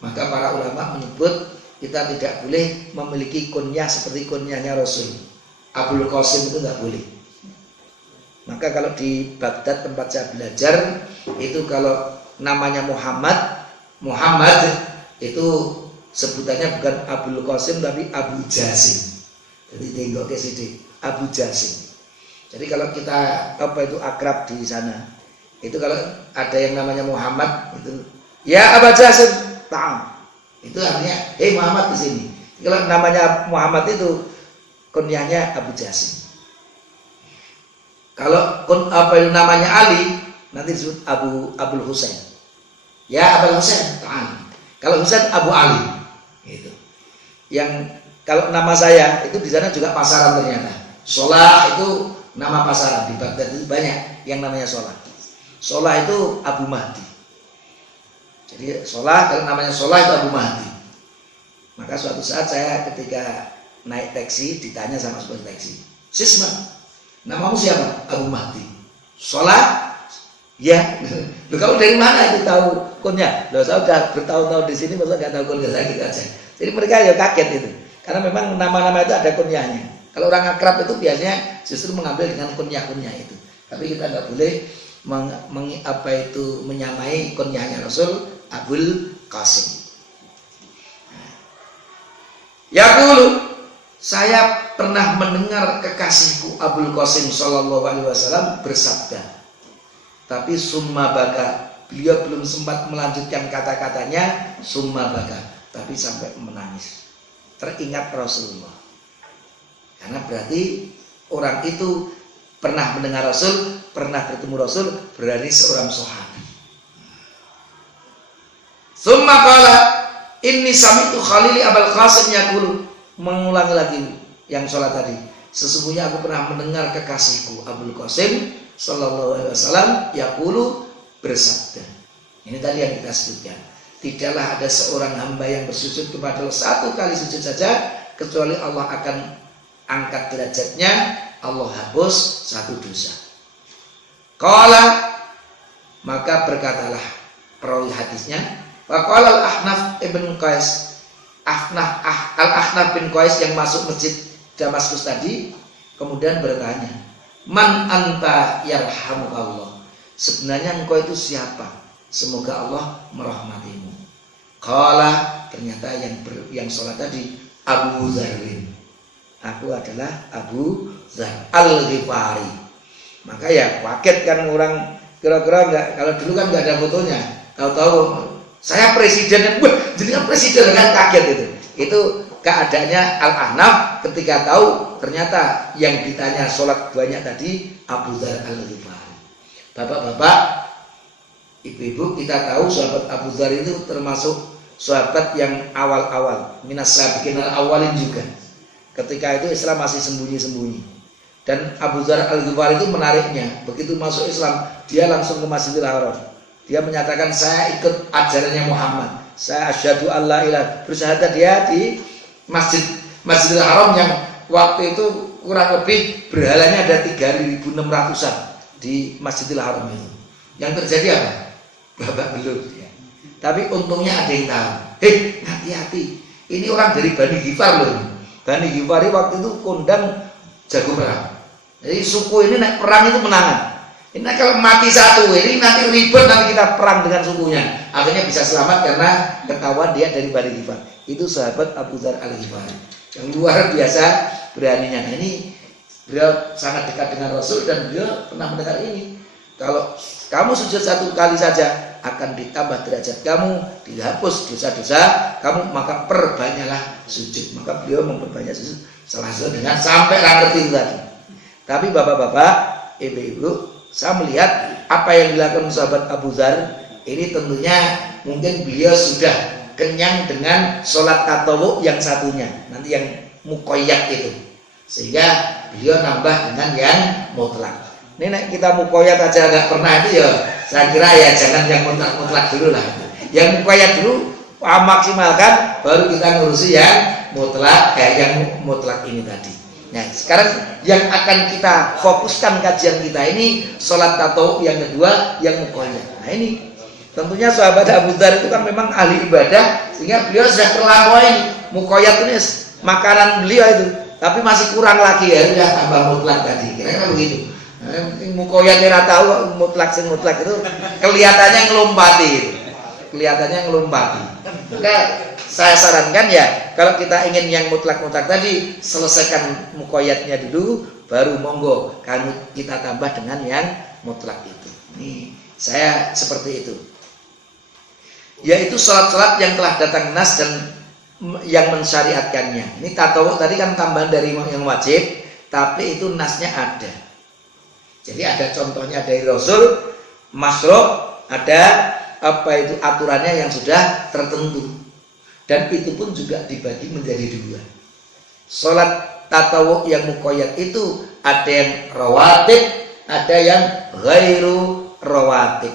Maka para ulama menyebut kita tidak boleh memiliki kunyah seperti kunyahnya Rasul. Abul Qasim itu nggak boleh. Maka kalau di Baghdad tempat saya belajar itu kalau namanya Muhammad itu sebutannya bukan Abul Qasim tapi Abu Jasim. Jadi tengok ke sini Abu Jasim. Jadi kalau kita akrab di sana itu kalau ada yang namanya Muhammad itu ya Abu Jasim, ta'am. Itu artinya hei Muhammad di sini. Kalau namanya Muhammad itu kunyahnya Abu Jasim. Kalau namanya Ali nanti disebut Abul Husain. Ya Abul Husain, ta'am. Kalau Husain Abu Ali. Gitu. Yang kalau nama saya itu di sana juga pasaran ternyata. Solah itu nama pasaran di Baghdad itu banyak yang namanya Solah. Solah itu Abu Mahdi. Jadi Solah kalau namanya Solah itu Abu Mahdi. Maka suatu saat saya ketika naik taksi ditanya sama supir taksi, Sisman, namamu siapa? Abu Mahdi. Solah? Ya. Loh, kamu dari mana itu tahu kunyah? Loh, saya sudah bertahun-tahun di sini, masa nggak tahu kunyah saya gitu aja. Jadi mereka ya kaget itu, karena memang nama-nama itu ada kunyahnya. Kalau orang akrab itu biasanya justru mengambil dengan kunyah-kunyah itu. Tapi kita nggak boleh menyamai kunyahnya Rasul Abul Qasim. Ya dulu saya pernah mendengar kekasihku Abul Qasim sallallahu alaihi wasallam bersabda. Tapi summa baka, beliau belum sempat melanjutkan kata-katanya summa baka, tapi sampai menangis. Teringat Rasulullah. Karena berarti orang itu pernah mendengar Rasul, pernah bertemu Rasul, berarti seorang sahabat. Summa qala inni sami'tu khalili Abul Qasim yaqulu, mengulangi lagi yang sholat tadi. Sesungguhnya aku pernah mendengar kekasihku Abul Qasim sallallahu alaihi wasallam yaqulu, bersabda. Ini tadi yang kita sebutkan. Tidaklah ada seorang hamba yang bersujud kepada Allah satu kali sujud saja kecuali Allah akan angkat derajatnya, Allah hapus satu dosa. Qala, maka berkatalah perawi hadisnya, wa qala al-Ahnaf ibn Qais, Al-Ahnaf bin Qais yang masuk masjid Damaskus tadi kemudian bertanya, man anta yarhamukallah, sebenarnya engkau itu siapa? Semoga Allah merahmatimu. Qala, ternyata yang sholat tadi Abu Dzarrin. Aku adalah Abu Dzar Al-Ghifari. Maka ya kaget kan orang, kira-kira enggak, kalau dulu kan enggak ada fotonya. Tahu-tahu saya presiden, wah jadi kan presiden, kan kaget itu. Itu keadaannya Al-Ahnaf ketika tahu ternyata yang ditanya sholat banyak tadi Abu Dzar Al-Ghifari. Bapak-bapak, ibu-ibu, kita tahu sahabat Abu Dzar itu termasuk sahabat yang awal-awal, minas sabiqin al-awwalin juga. Ketika itu Islam masih sembunyi-sembunyi. Dan Abu Dzar Al-Ghifari itu menariknya, begitu masuk Islam dia langsung ke Masjidil Haram. Dia menyatakan saya ikut ajarannya Muhammad, saya asyhadu alla ilaha, bersyahadat dia di Masjidil Haram yang waktu itu kurang lebih berhalanya ada 3.600-an di Masjidil Haram itu. Yang terjadi apa? Babak belur ya. Tapi untungnya ada yang tahu. Hati-hati, ini orang dari Bani Ghifar loh. Bani Ghifar waktu itu kondang jago perang. Jadi suku ini naik perang itu menangan. Ini kalau mati satu ini nanti ribet, nanti kita perang dengan sukunya. Akhirnya bisa selamat karena ketahuan dia dari Bani Ghifar. Itu sahabat Abu Dzar Al-Ghifari yang luar biasa beraninya. Nah, ini beliau sangat dekat dengan Rasul dan beliau pernah mendengar ini. Kalau kamu sujud 1 kali saja akan ditambah derajat kamu, dihapus dosa-dosa kamu, maka perbanyaklah sujud. Maka beliau memperbanyak sujud salah satu dengan sampai rangketi tadi. Tapi bapak-bapak, ibu-ibu, saya melihat apa yang dilakukan sahabat Abu Dzar ini tentunya mungkin beliau sudah kenyang dengan sholat tatawwu yang satunya, nanti yang muqayyad itu, sehingga beliau nambah dengan yang mutlak. Ini kita muqayyad aja nggak pernah itu ya, saya kira ya jangan yang mutlak dulu lah. Yang muqayyad dulu maksimalkan, baru kita ngurusi yang mutlak, yang mutlak ini tadi. Nah, sekarang yang akan kita fokuskan kajian kita ini sholat tatawwu yang kedua yang muqayyad. Nah ini tentunya sahabat Abu Dzar itu kan memang ahli ibadah, sehingga beliau sudah terlampaui muqayyad ini makanan beliau itu, tapi masih kurang lagi ya, sudah tambah mutlak tadi. Kira-kira begitu. Nah, muqayyad ora tahu mutlak itu kelihatannya ngelompati. Maka saya sarankan ya, kalau kita ingin yang mutlak-mutlak tadi, selesaikan muqayyadnya dulu, baru monggo kita tambah dengan yang mutlak itu. Ini saya seperti itu. Yaitu sholat-sholat yang telah datang nas dan yang mensyariatkannya. Ini tatawwu tadi kan tambahan dari yang wajib, tapi itu nasnya ada. Jadi ada contohnya dari Rasul, masruh, ada apa itu aturannya yang sudah tertentu. Dan itu pun juga dibagi menjadi dua. Sholat tatawwu yang muqayyad itu ada yang rawatib, ada yang ghairu rawatib.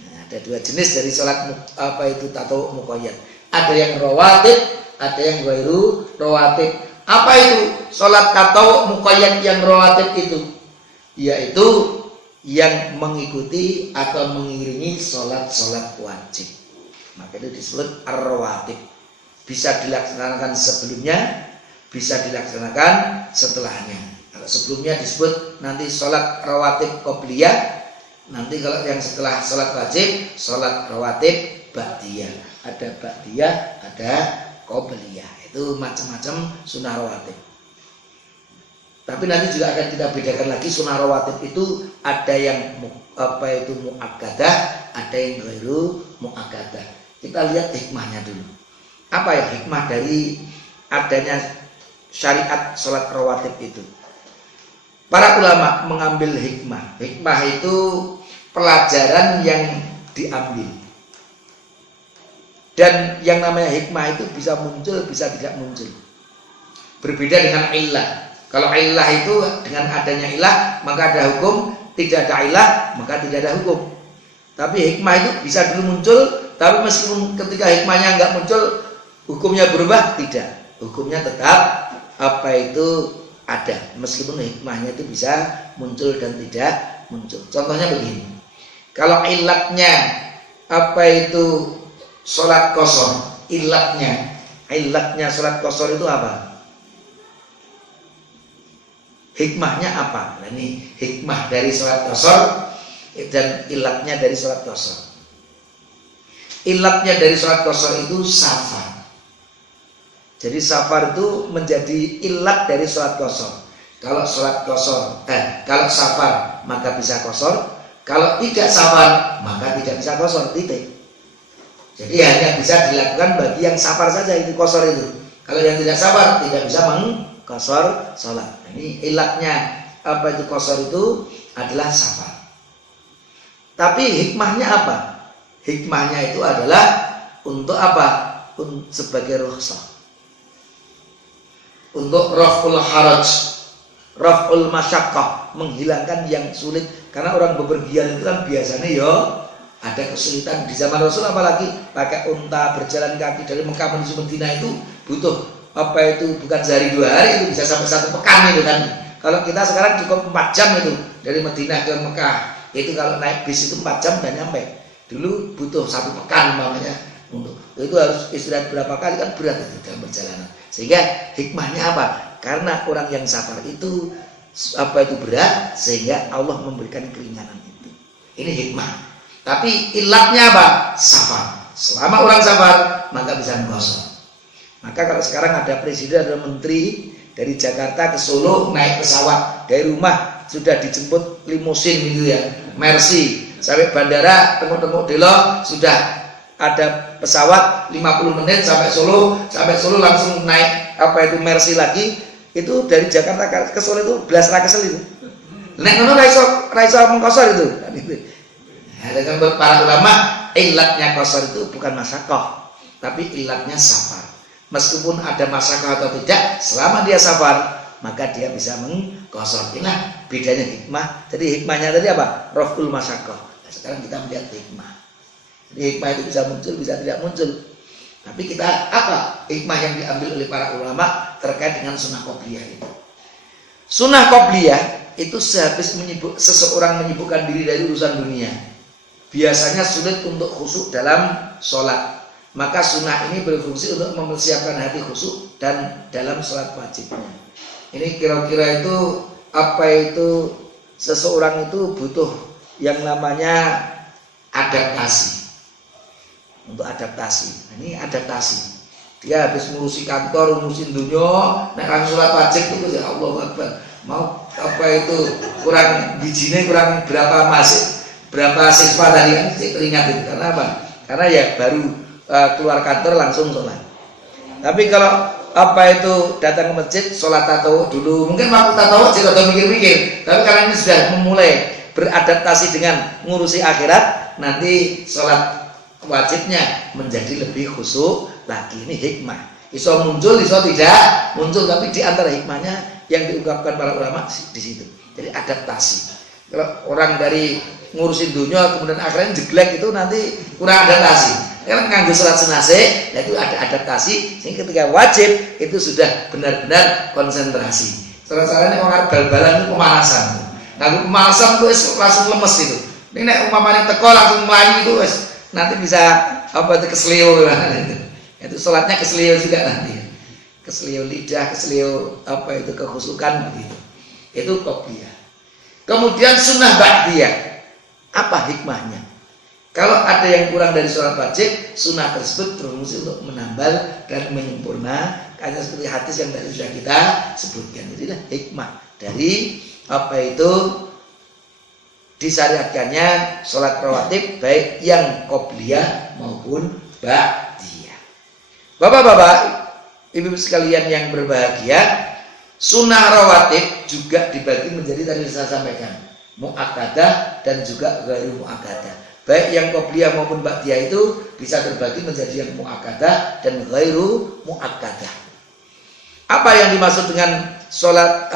Nah, ada dua jenis dari sholat apa itu tatawwu muqayyad. Ada yang rawatib, ada yang ghairu rawatib. Apa itu sholat tatawwu muqayyad yang rawatib itu? Yaitu yang mengikuti atau mengiringi sholat-sholat wajib. Maka itu disebut ar-rawatib. Bisa dilaksanakan sebelumnya, bisa dilaksanakan setelahnya. Kalau sebelumnya disebut nanti sholat rawatib qobliyah, nanti kalau yang setelah sholat wajib, sholat rawatib ba'diyah. Ada ba'diyah, ada qobliyah. Itu macam-macam sunnah rawatib. Tapi nanti juga akan kita bedakan lagi sunnah rawatib itu ada yang apa itu muakkadah, ada yang ghairu muakkadah. Kita lihat hikmahnya dulu. Apa ya hikmah dari adanya syariat sholat rawatib itu? Para ulama mengambil hikmah. Hikmah itu pelajaran yang diambil. Dan yang namanya hikmah itu bisa muncul, bisa tidak muncul. Berbeda dengan illah. Kalau illah itu dengan adanya illah maka ada hukum, tidak ada illah maka tidak ada hukum. Tapi hikmah itu bisa dulu muncul, tapi meskipun ketika hikmahnya nggak muncul, hukumnya berubah? Tidak. Hukumnya tetap apa itu ada, meskipun hikmahnya itu bisa muncul dan tidak muncul. Contohnya begini, kalau ilatnya apa itu sholat qashar, ilatnya sholat qashar itu apa? Hikmahnya apa? Nah, ini hikmah dari sholat qashar dan ilatnya dari sholat qashar. Ilatnya dari sholat qashar itu safar. Jadi safar itu menjadi ilat dari sholat qashar. Kalau sholat qashar, kalau safar maka bisa qashar. Kalau tidak safar maka tidak bisa qashar. Titik. Jadi hanya bisa dilakukan bagi yang safar saja itu qashar itu. Kalau yang tidak safar tidak bisa mengqashar sholat. Ini ilatnya apa itu qashar itu adalah safar. Tapi hikmahnya apa? Hikmahnya itu adalah untuk apa? Sebagai rukhsah. Untuk raf'ul haraj. raf'ul masyaqqah, menghilangkan yang sulit. Karena orang bepergian itu kan biasanya ya ada kesulitan. Di zaman Rasul apalagi pakai unta, berjalan kaki dari Mekah menuju Madinah itu butuh bukan sehari 2 hari, itu bisa sampai 1 pekan itu kan. Kalau kita sekarang cukup 4 jam itu dari Madinah ke Mekah. Itu kalau naik bis itu 4 jam udah nyampe. Dulu butuh 1 pekan namanya untuk itu harus istirahat berapa kali, kan berat itu dalam perjalanan. Sehingga hikmahnya apa? Karena orang yang sabar itu berat, sehingga Allah memberikan keringanan itu. Ini hikmah. Tapi ilatnya apa? Sabar. Selama orang sabar, maka bisa menggosok. Maka kalau sekarang ada presiden, ada menteri dari Jakarta ke Solo naik pesawat, dari rumah sudah dijemput limusin gitu ya, Mercy, sampai bandara tengok-tengok Delo sudah ada pesawat 50 menit sampai Solo langsung naik Mercy lagi. Itu dari Jakarta ke Solo itu belas ra kesel itu. Nek ngono ra iso mengkosor itu. Dengan para ulama, ilatnya kosor itu bukan masyaqqah, tapi ilatnya sabar. Meskipun ada masalah atau tidak, selama dia sabar, maka dia bisa mengkosor. Inilah bedanya hikmah. Jadi hikmahnya tadi apa? Raf'ul masyaqqah. Nah, sekarang kita melihat hikmah. Jadi hikmah itu bisa muncul, bisa tidak muncul. Tapi kita apa hikmah yang diambil oleh para ulama terkait dengan sunnah qobliyah itu? Sunnah qobliyah itu sehabis seseorang menyibukkan diri dari urusan dunia, biasanya sulit untuk khusyuk dalam sholat. Maka sunnah ini berfungsi untuk mempersiapkan hati khusyuk dan dalam sholat wajibnya. Ini kira-kira itu seseorang itu butuh yang namanya adaptasi. Untuk adaptasi. Ini adaptasi. Dia habis ngurusi kantor, ngurusin dunia, nek sholat wajib itu ya Allah Akbar. Mau kurang bijinya kurang berapa siswa tadi kan teringat itu. Karena apa? Karena ya baru keluar kantor langsung sholat. Tapi kalau datang ke masjid sholat tatawuk dulu, mungkin waktu tatawuk juga atau mikir-mikir. Tapi karena ini sudah memulai beradaptasi dengan ngurusi akhirat, nanti sholat wajibnya menjadi lebih khusyuk lagi. Ini hikmah. Iso muncul, iso tidak muncul, tapi di antara hikmahnya yang diungkapkan para ulama di situ. Jadi adaptasi. Kalau orang dari ngurusin dunia kemudian akhirnya jelek itu nanti kurang adaptasi. Karena nganggo sholat sunase, itu ada adaptasi, sehingga ketika wajib itu sudah benar-benar konsentrasi. Soalnya orang bal-balan itu pemanasan. Nganggo pemanasan itu langsung lemes itu. Ini nek umpamanya teko langsung melayu itu nanti bisa keselio itu sholatnya keselio juga nanti. Keselio lidah, keselio kekhusukan begitu. Itu qobliyah. Kemudian sunnah ba'diyah. Apa hikmahnya? Kalau ada yang kurang dari sholat wajib, sunnah tersebut berfungsi untuk menambal dan menyempurna, karena seperti hadis yang tadi sudah kita sebutkan. Jadi hikmah dari disyariatkannya sholat rawatib baik yang qobliyah maupun ba'diyah. Bapak-bapak, ibu sekalian yang berbahagia, sunnah rawatib juga dibagi menjadi tadi saya sampaikan, mu'akkadah dan juga ghairu mu'akkadah. Baik yang qobliyah maupun ba'diyah itu bisa terbagi menjadi yang mu'akkadah dan ghairu mu'akkadah. Apa yang dimaksud dengan sholat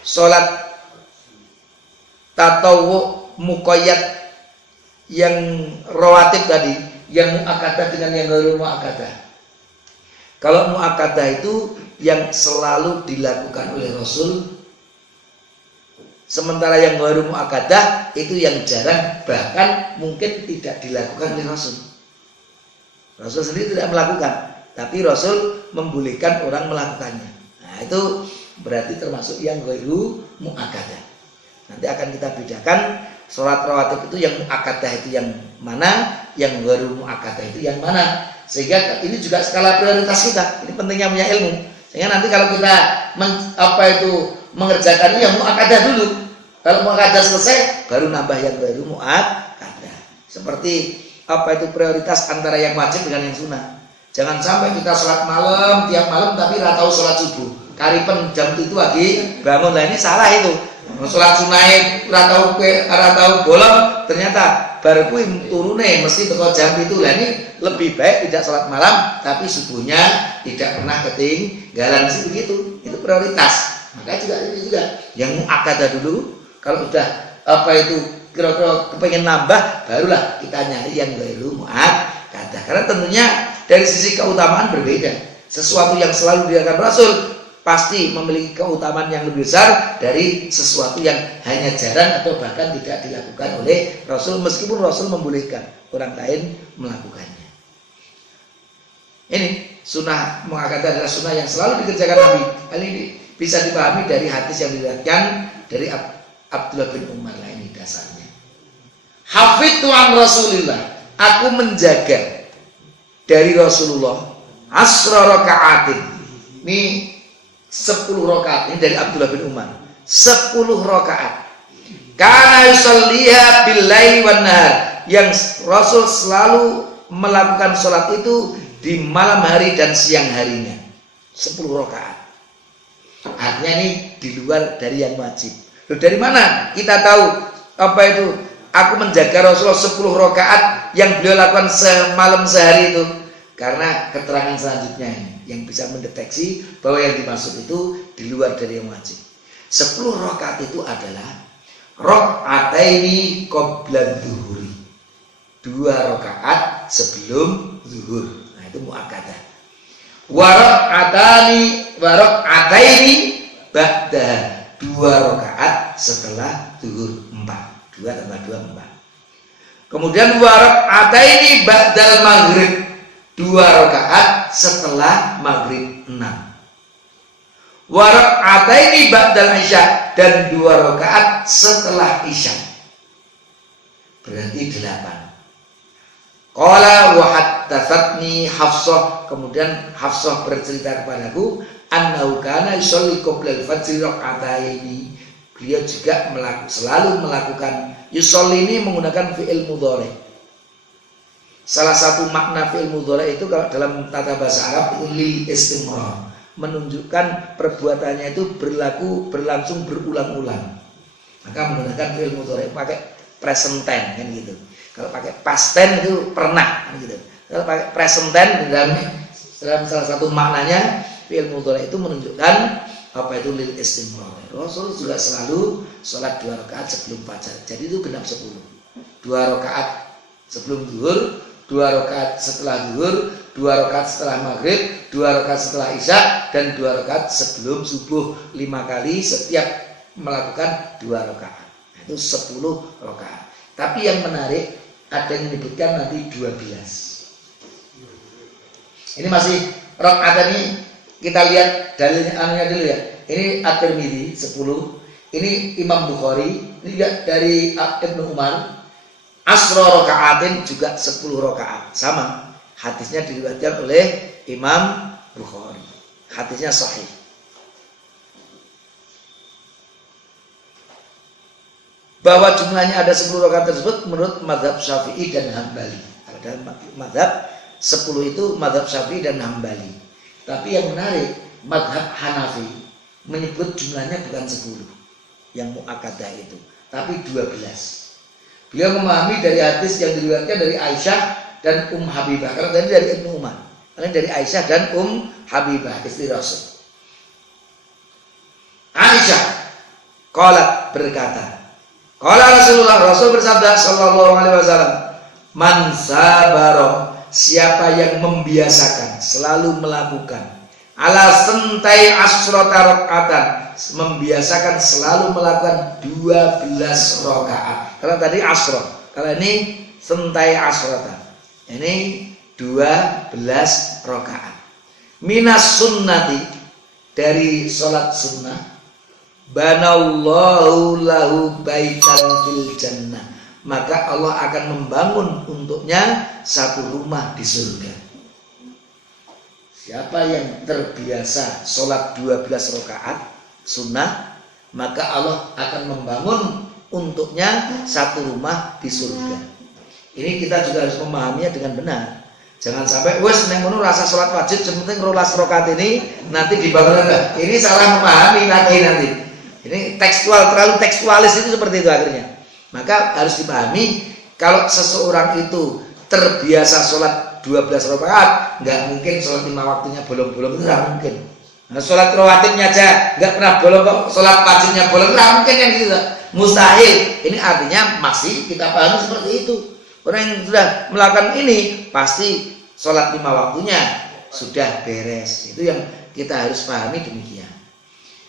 sholat tatawwu muqayyad yang rawatib tadi, yang mu'akkadah dengan yang ghairu mu'akkadah? Kalau mu'akkadah itu yang selalu dilakukan oleh Rasul, sementara yang ghairu mu'akkadah itu yang jarang, bahkan mungkin tidak dilakukan oleh Rasul. Rasul sendiri tidak melakukan, tapi Rasul membolehkan orang melakukannya. Nah, itu berarti termasuk yang ghairu mu'akkadah. Nanti akan kita bedakan sholat rawatib itu yang mu'akkadah itu yang mana, yang ghairu mu'akkadah itu yang mana. Sehingga ini juga skala prioritas kita. Ini pentingnya punya ilmu. Sehingga nanti kalau kita mengerjakan yang mu'akkadah dulu. Kalau mu'akkadah selesai, baru nambah yang baru mu'akkadah. Seperti prioritas antara yang wajib dengan yang sunnah. Jangan sampai kita sholat malam tiap malam tapi nggak tahu sholat subuh. Karipen jam itu lagi bangun, lah ini salah itu. Sholat sunnah nggak tahu bolong, ternyata baru turune mesti teko jam itu. Lah ini lebih baik tidak sholat malam tapi subuhnya tidak pernah ketinggalan sih begitu. Itu prioritas. Maka juga ini juga yang muakkadah dulu. Kalau udah kira-kira kepengen nambah, barulah kita nyari yang ghairu muakkadah. Karena tentunya dari sisi keutamaan berbeda. Sesuatu yang selalu dilakukan Rasul pasti memiliki keutamaan yang lebih besar dari sesuatu yang hanya jarang atau bahkan tidak dilakukan oleh Rasul, meskipun Rasul membolehkan orang lain melakukannya. Ini sunnah muakkadah adalah sunnah yang selalu dikerjakan Nabi. Hal ini bisa dipahami dari hadis yang diriwayatkan dari Abdullah bin Umar. Lah ini dasarnya. Hafidtu an Rasulillah, aku menjaga dari Rasulullah asra raka'atin. Ini 10 rakaat, ini dari Abdullah bin Umar. 10 rakaat. Kana yusalliha bil laili wan nahar, yang Rasul selalu melakukan sholat itu di malam hari dan siang harinya. 10 rakaat. Artinya ini di luar dari yang wajib. Loh, dari mana kita tahu apa itu? Aku menjaga Rasulullah 10 rakaat yang beliau lakukan semalam sehari itu. Karena keterangan selanjutnya ini yang bisa mendeteksi bahwa yang dimaksud itu di luar dari yang wajib. 10 rakaat itu adalah rakaataini qabla dzuhuri. 2 rakaat sebelum zuhur. Nah, itu muakkadah. Wa rakaataini ba'da. 2 rakaat setelah zuhur 4. 2 tambah 2 4. Kemudian wa rakaataini ba'dal maghrib. 2 rakaat setelah maghrib 6. Wa rakaataini ba'dal isya, dan 2 rakaat setelah isya. Berarti 8. Qala wa haddatsatni Hafsah, kemudian Hafsah bercerita kepadaku annahu kana yusolli qabla al-fajr raka'ataini. Beliau juga selalu melakukan yusolli ini menggunakan fi'il mudhari. Salah satu makna fi'il mudhari itu kalau dalam tata bahasa Arab lil istimrar, menunjukkan perbuatannya itu berlangsung berulang-ulang. Maka menggunakan fi'il mudhari pakai present tense kan gitu. Kalau pakai past tense itu pernah kan gitu. Kalau pakai present tense dalam salah satu maknanya fi'il mudhari itu menunjukkan apa itu lil istimrar. Rasul juga selalu sholat 2 rakaat sebelum fajar. Jadi itu genap 10. 2 rakaat sebelum zuhur, 2 rakaat setelah zuhur, 2 rakaat setelah maghrib, 2 rakaat setelah isya, dan 2 rakaat sebelum subuh. 5 kali setiap melakukan 2 rakaat. Nah, itu 10 rakaat. Tapi yang menarik ada yang menyebutkan nanti 12. Ini masih rakaat ini kita lihat dalilnya dulu ya. Ini At-Tirmidzi 10. Ini Imam Bukhari. Ini juga dari Ibnu Umar. Asra raka'atin juga 10 rakaat. Sama. Hadisnya diriwayatkan oleh Imam Bukhari. Hadisnya sahih. Bahwa jumlahnya ada 10 rakaat tersebut menurut mazhab Syafi'i dan Hambali. Dalam mazhab 10 itu mazhab Syafi'i dan Hambali. Tapi yang menarik, mazhab Hanafi menyebut jumlahnya bukan 10 yang muakkadah itu, tapi 12. Beliau memahami dari hadis yang diriwayatkan dari Aisyah dan Habibah. Karena tadi dari Ibnu Umar, karena dari Aisyah dan Habibah istri Rasul. Aisyah qalat berkata, qala Rasul bersabda sallallahu alaihi wasallam, man sabaro, siapa yang membiasakan selalu melakukan ala sentai asrota rakaatan, membiasakan selalu melakukan 12 rakaat. Kalau tadi asro, kalau ini sentai asrota, ini 12 rakaat. Minas sunnati, dari sholat sunnah, banallahu lahu baitan fil jannah, maka Allah akan membangun untuknya satu rumah di surga. Siapa yang terbiasa sholat 12 rakaat sunnah, maka Allah akan membangun untuknya satu rumah di surga. Ini kita juga harus memahaminya dengan benar. Jangan sampai wes neng ngono rasa sholat wajib, penting 12 rakaat ini nanti dibangun enggak. Ini salah memahami lagi nanti. Ini tekstual, terlalu tekstualis itu seperti itu akhirnya. Maka harus dipahami kalau seseorang itu terbiasa sholat 12 rakaat, nggak mungkin sholat 5 waktunya bolong-bolong, itu nggak mungkin. Nah, sholat rawatibnya aja nggak pernah bolong kok, sholat wajibnya bolong, nggak mungkin yang gitu, mustahil. Ini artinya masih kita pahami seperti itu. Orang yang sudah melakukan ini pasti sholat 5 waktunya sudah beres. Itu yang kita harus pahami demikian.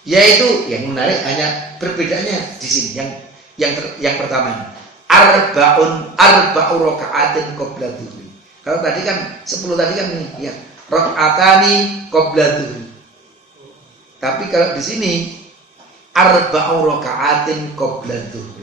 Yaitu yang menarik hanya perbedaannya di sini. Yang pertama, arba'u raka'atin qabla dzuhri. Kalau tadi kan 10 tadi kan ini, ya, raka'atani qabla dzuhri. Tapi kalau di sini arba'u raka'atin qabla dzuhri.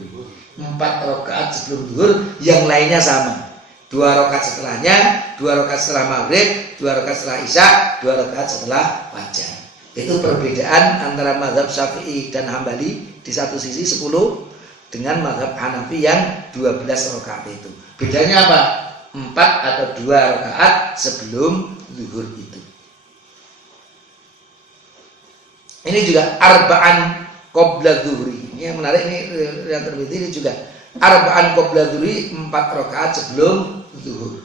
4 rakaat sebelum zuhur, yang lainnya sama. 2 rakaat setelahnya, 2 rakaat setelah maghrib, 2 rakaat setelah isya, 2 rakaat setelah fajar. Itu perbedaan antara mazhab Syafi'i dan Hambali di satu sisi 10 dengan mazhab Hanafi yang 12 rakaat itu. Bedanya apa? 4 atau 2 rakaat sebelum zuhur itu. Ini juga arba'an qabla zuhri. Ini yang menarik, ini yang terbit ini juga arba'an qabla zuhri, 4 rakaat sebelum zuhur.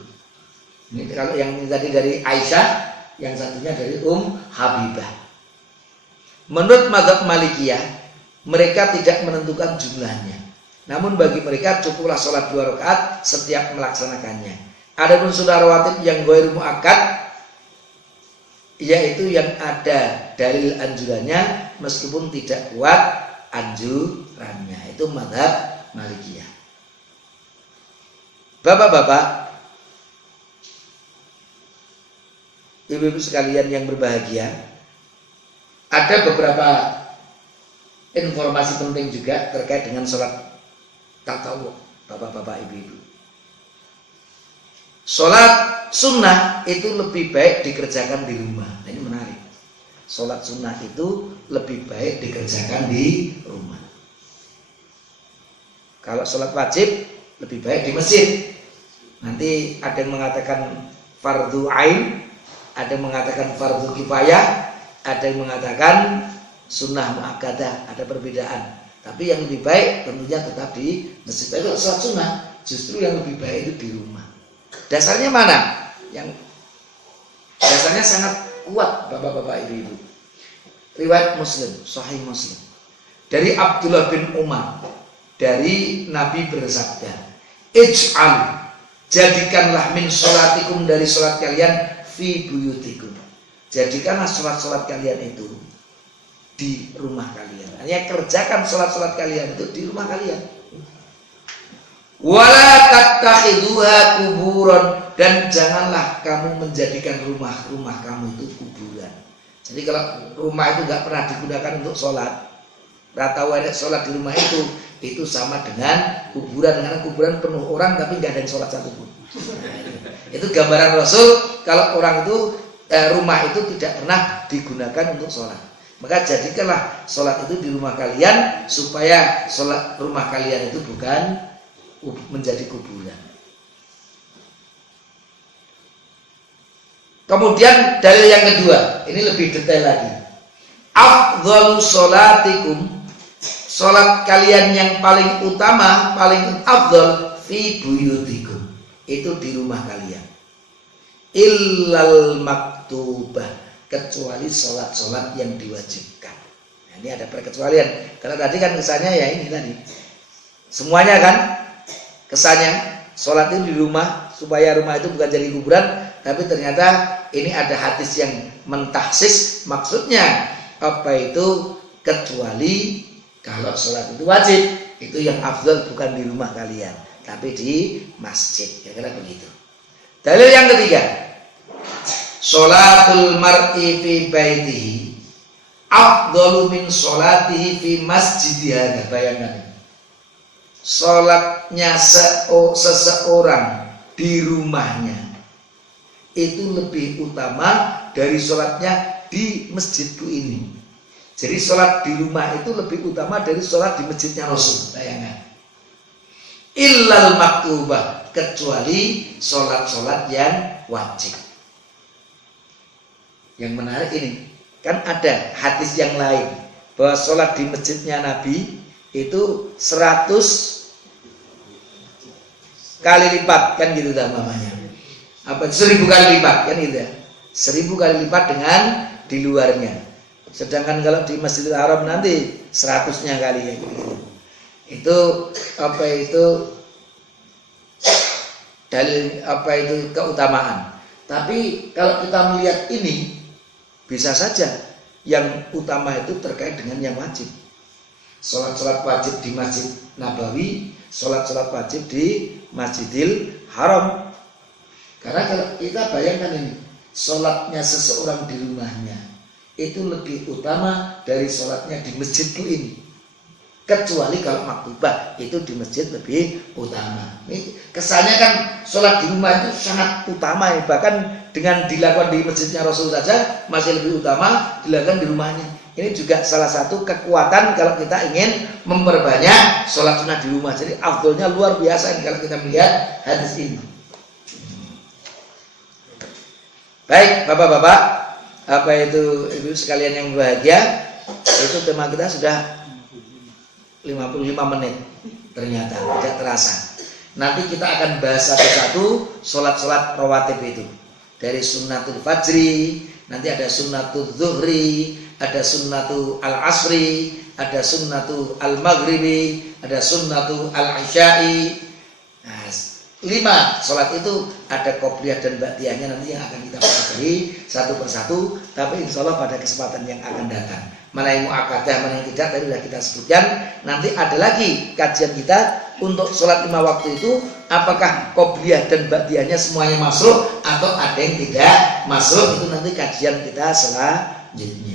Ini kalau yang tadi dari Aisyah, yang satunya dari Habibah. Menurut mazhab Malikiyah, mereka tidak menentukan jumlahnya. Namun bagi mereka cukuplah sholat 2 rakaat setiap melaksanakannya. Adapun sunah rawatib yang ghairu muakkad, yaitu yang ada dalil anjurannya meskipun tidak kuat anjurannya. Itu mazhab Malikiyah. Bapak-bapak, ibu-ibu sekalian yang berbahagia, ada beberapa informasi penting juga terkait dengan sholat tatawwu, bapak-bapak, ibu-ibu. Sholat sunnah itu lebih baik dikerjakan di rumah. Nah, ini menarik. Sholat sunnah itu lebih baik dikerjakan di rumah. Kalau sholat wajib lebih baik di masjid. Nanti ada yang mengatakan fardhu ain, ada yang mengatakan fardhu kifayah, ada yang mengatakan sunnah muakkadah, ada perbedaan. Tapi yang lebih baik tentunya tetap di masjid. Tapi kalau sholat sunnah justru yang lebih baik itu di rumah. Dasarnya mana? Yang dasarnya sangat kuat, bapak-bapak, ibu-ibu. Riwayat Muslim, Sahih Muslim. Dari Abdullah bin Umar, dari Nabi bersabda, "Ij'al, jadikanlah min sholatikum, dari sholat kalian, fi buyutikum." Jadikanlah sholat-sholat kalian itu di rumah kalian. Hanya kerjakan sholat-sholat kalian itu di rumah kalian. Wala tattakhiduha kuburan, dan janganlah kamu menjadikan rumah-rumah kamu itu kuburan. Jadi kalau rumah itu nggak pernah digunakan untuk sholat, rata sholat di rumah itu sama dengan kuburan, karena kuburan penuh orang tapi nggak ada yang sholat satupun. Itu gambaran Rasul kalau orang itu rumah itu tidak pernah digunakan untuk sholat. Maka jadikanlah sholat itu di rumah kalian supaya sholat rumah kalian itu bukan menjadi kuburan. Kemudian dalil yang kedua, ini lebih detail lagi. Afdhalu sholatikum, sholat kalian yang paling utama, paling afdhal, fi buyutikum, itu di rumah kalian. Illal maktubah, kecuali sholat-sholat yang diwajibkan. Nah, ini ada perkecualian. Karena tadi kan kesannya ya ini tadi, semuanya kan kesannya sholat itu di rumah supaya rumah itu bukan jadi kuburan. Tapi ternyata ini ada hadis yang mentahsis, maksudnya apa itu, kecuali kalau sholat itu wajib, itu yang afdal bukan di rumah kalian tapi di masjid. Kira-kira begitu. Dalil yang ketiga, sholatul mar'i fi baitihi afdalu min sholatihi fi masjidih. Bayangkan, sholatnya seseorang di rumahnya itu lebih utama dari sholatnya di masjidku ini. Jadi sholat di rumah itu lebih utama dari sholat di masjidnya Rasul. Bayangkan. Illal maktubah, kecuali sholat-sholat yang wajib. Yang menarik ini, kan ada hadis yang lain bahwa sholat di masjidnya Nabi itu 100 kali lipat, kan gitu namanya. Apa 1000 kali lipat, kan gitu ya. 1000 kali lipat dengan di luarnya. Sedangkan kalau di Masjidil Haram nanti 100-nya kali ya gitu. Itu apa itu dalil apa itu keutamaan. Tapi kalau kita melihat ini bisa saja yang utama itu terkait dengan yang wajib. Sholat-sholat wajib di Masjid Nabawi, sholat-sholat wajib di Masjidil Haram. Karena kalau kita bayangkan ini, sholatnya seseorang di rumahnya itu lebih utama dari sholatnya di masjidku ini. Kecuali kalau maktubah itu di masjid lebih utama. Ini kesannya kan sholat di rumah itu sangat utama ya. Bahkan dengan dilakukan di masjidnya Rasul saja masih lebih utama dilakukan di rumahnya. Ini juga salah satu kekuatan kalau kita ingin memperbanyak sholat sunnah di rumah. Jadi afdolnya luar biasa kalau kita melihat hadis ini. Baik bapak-bapak, apa itu ibu sekalian yang berbahagia, itu tema kita sudah 55 menit, ternyata tidak terasa. Nanti kita akan bahas satu-satu sholat-sholat rawatib itu. Dari sunnatul fajri, nanti ada sunnatul zuhri, ada sunnatul al-asri, ada sunnatul al-maghribi, ada sunnatul al-isya'i. Nah, 5 sholat itu ada qobliyah dan ba'diyahnya nanti yang akan kita pelajari satu persatu. Tapi insya Allah pada kesempatan yang akan datang. Mana yang mu'akadah, mana yang tidak, tadi sudah kita sebutkan. Nanti ada lagi kajian kita untuk sholat 5 waktu itu, apakah qobliyah dan ba'diyahnya semuanya masuk atau ada yang tidak masuk, itu nanti kajian kita selanjutnya.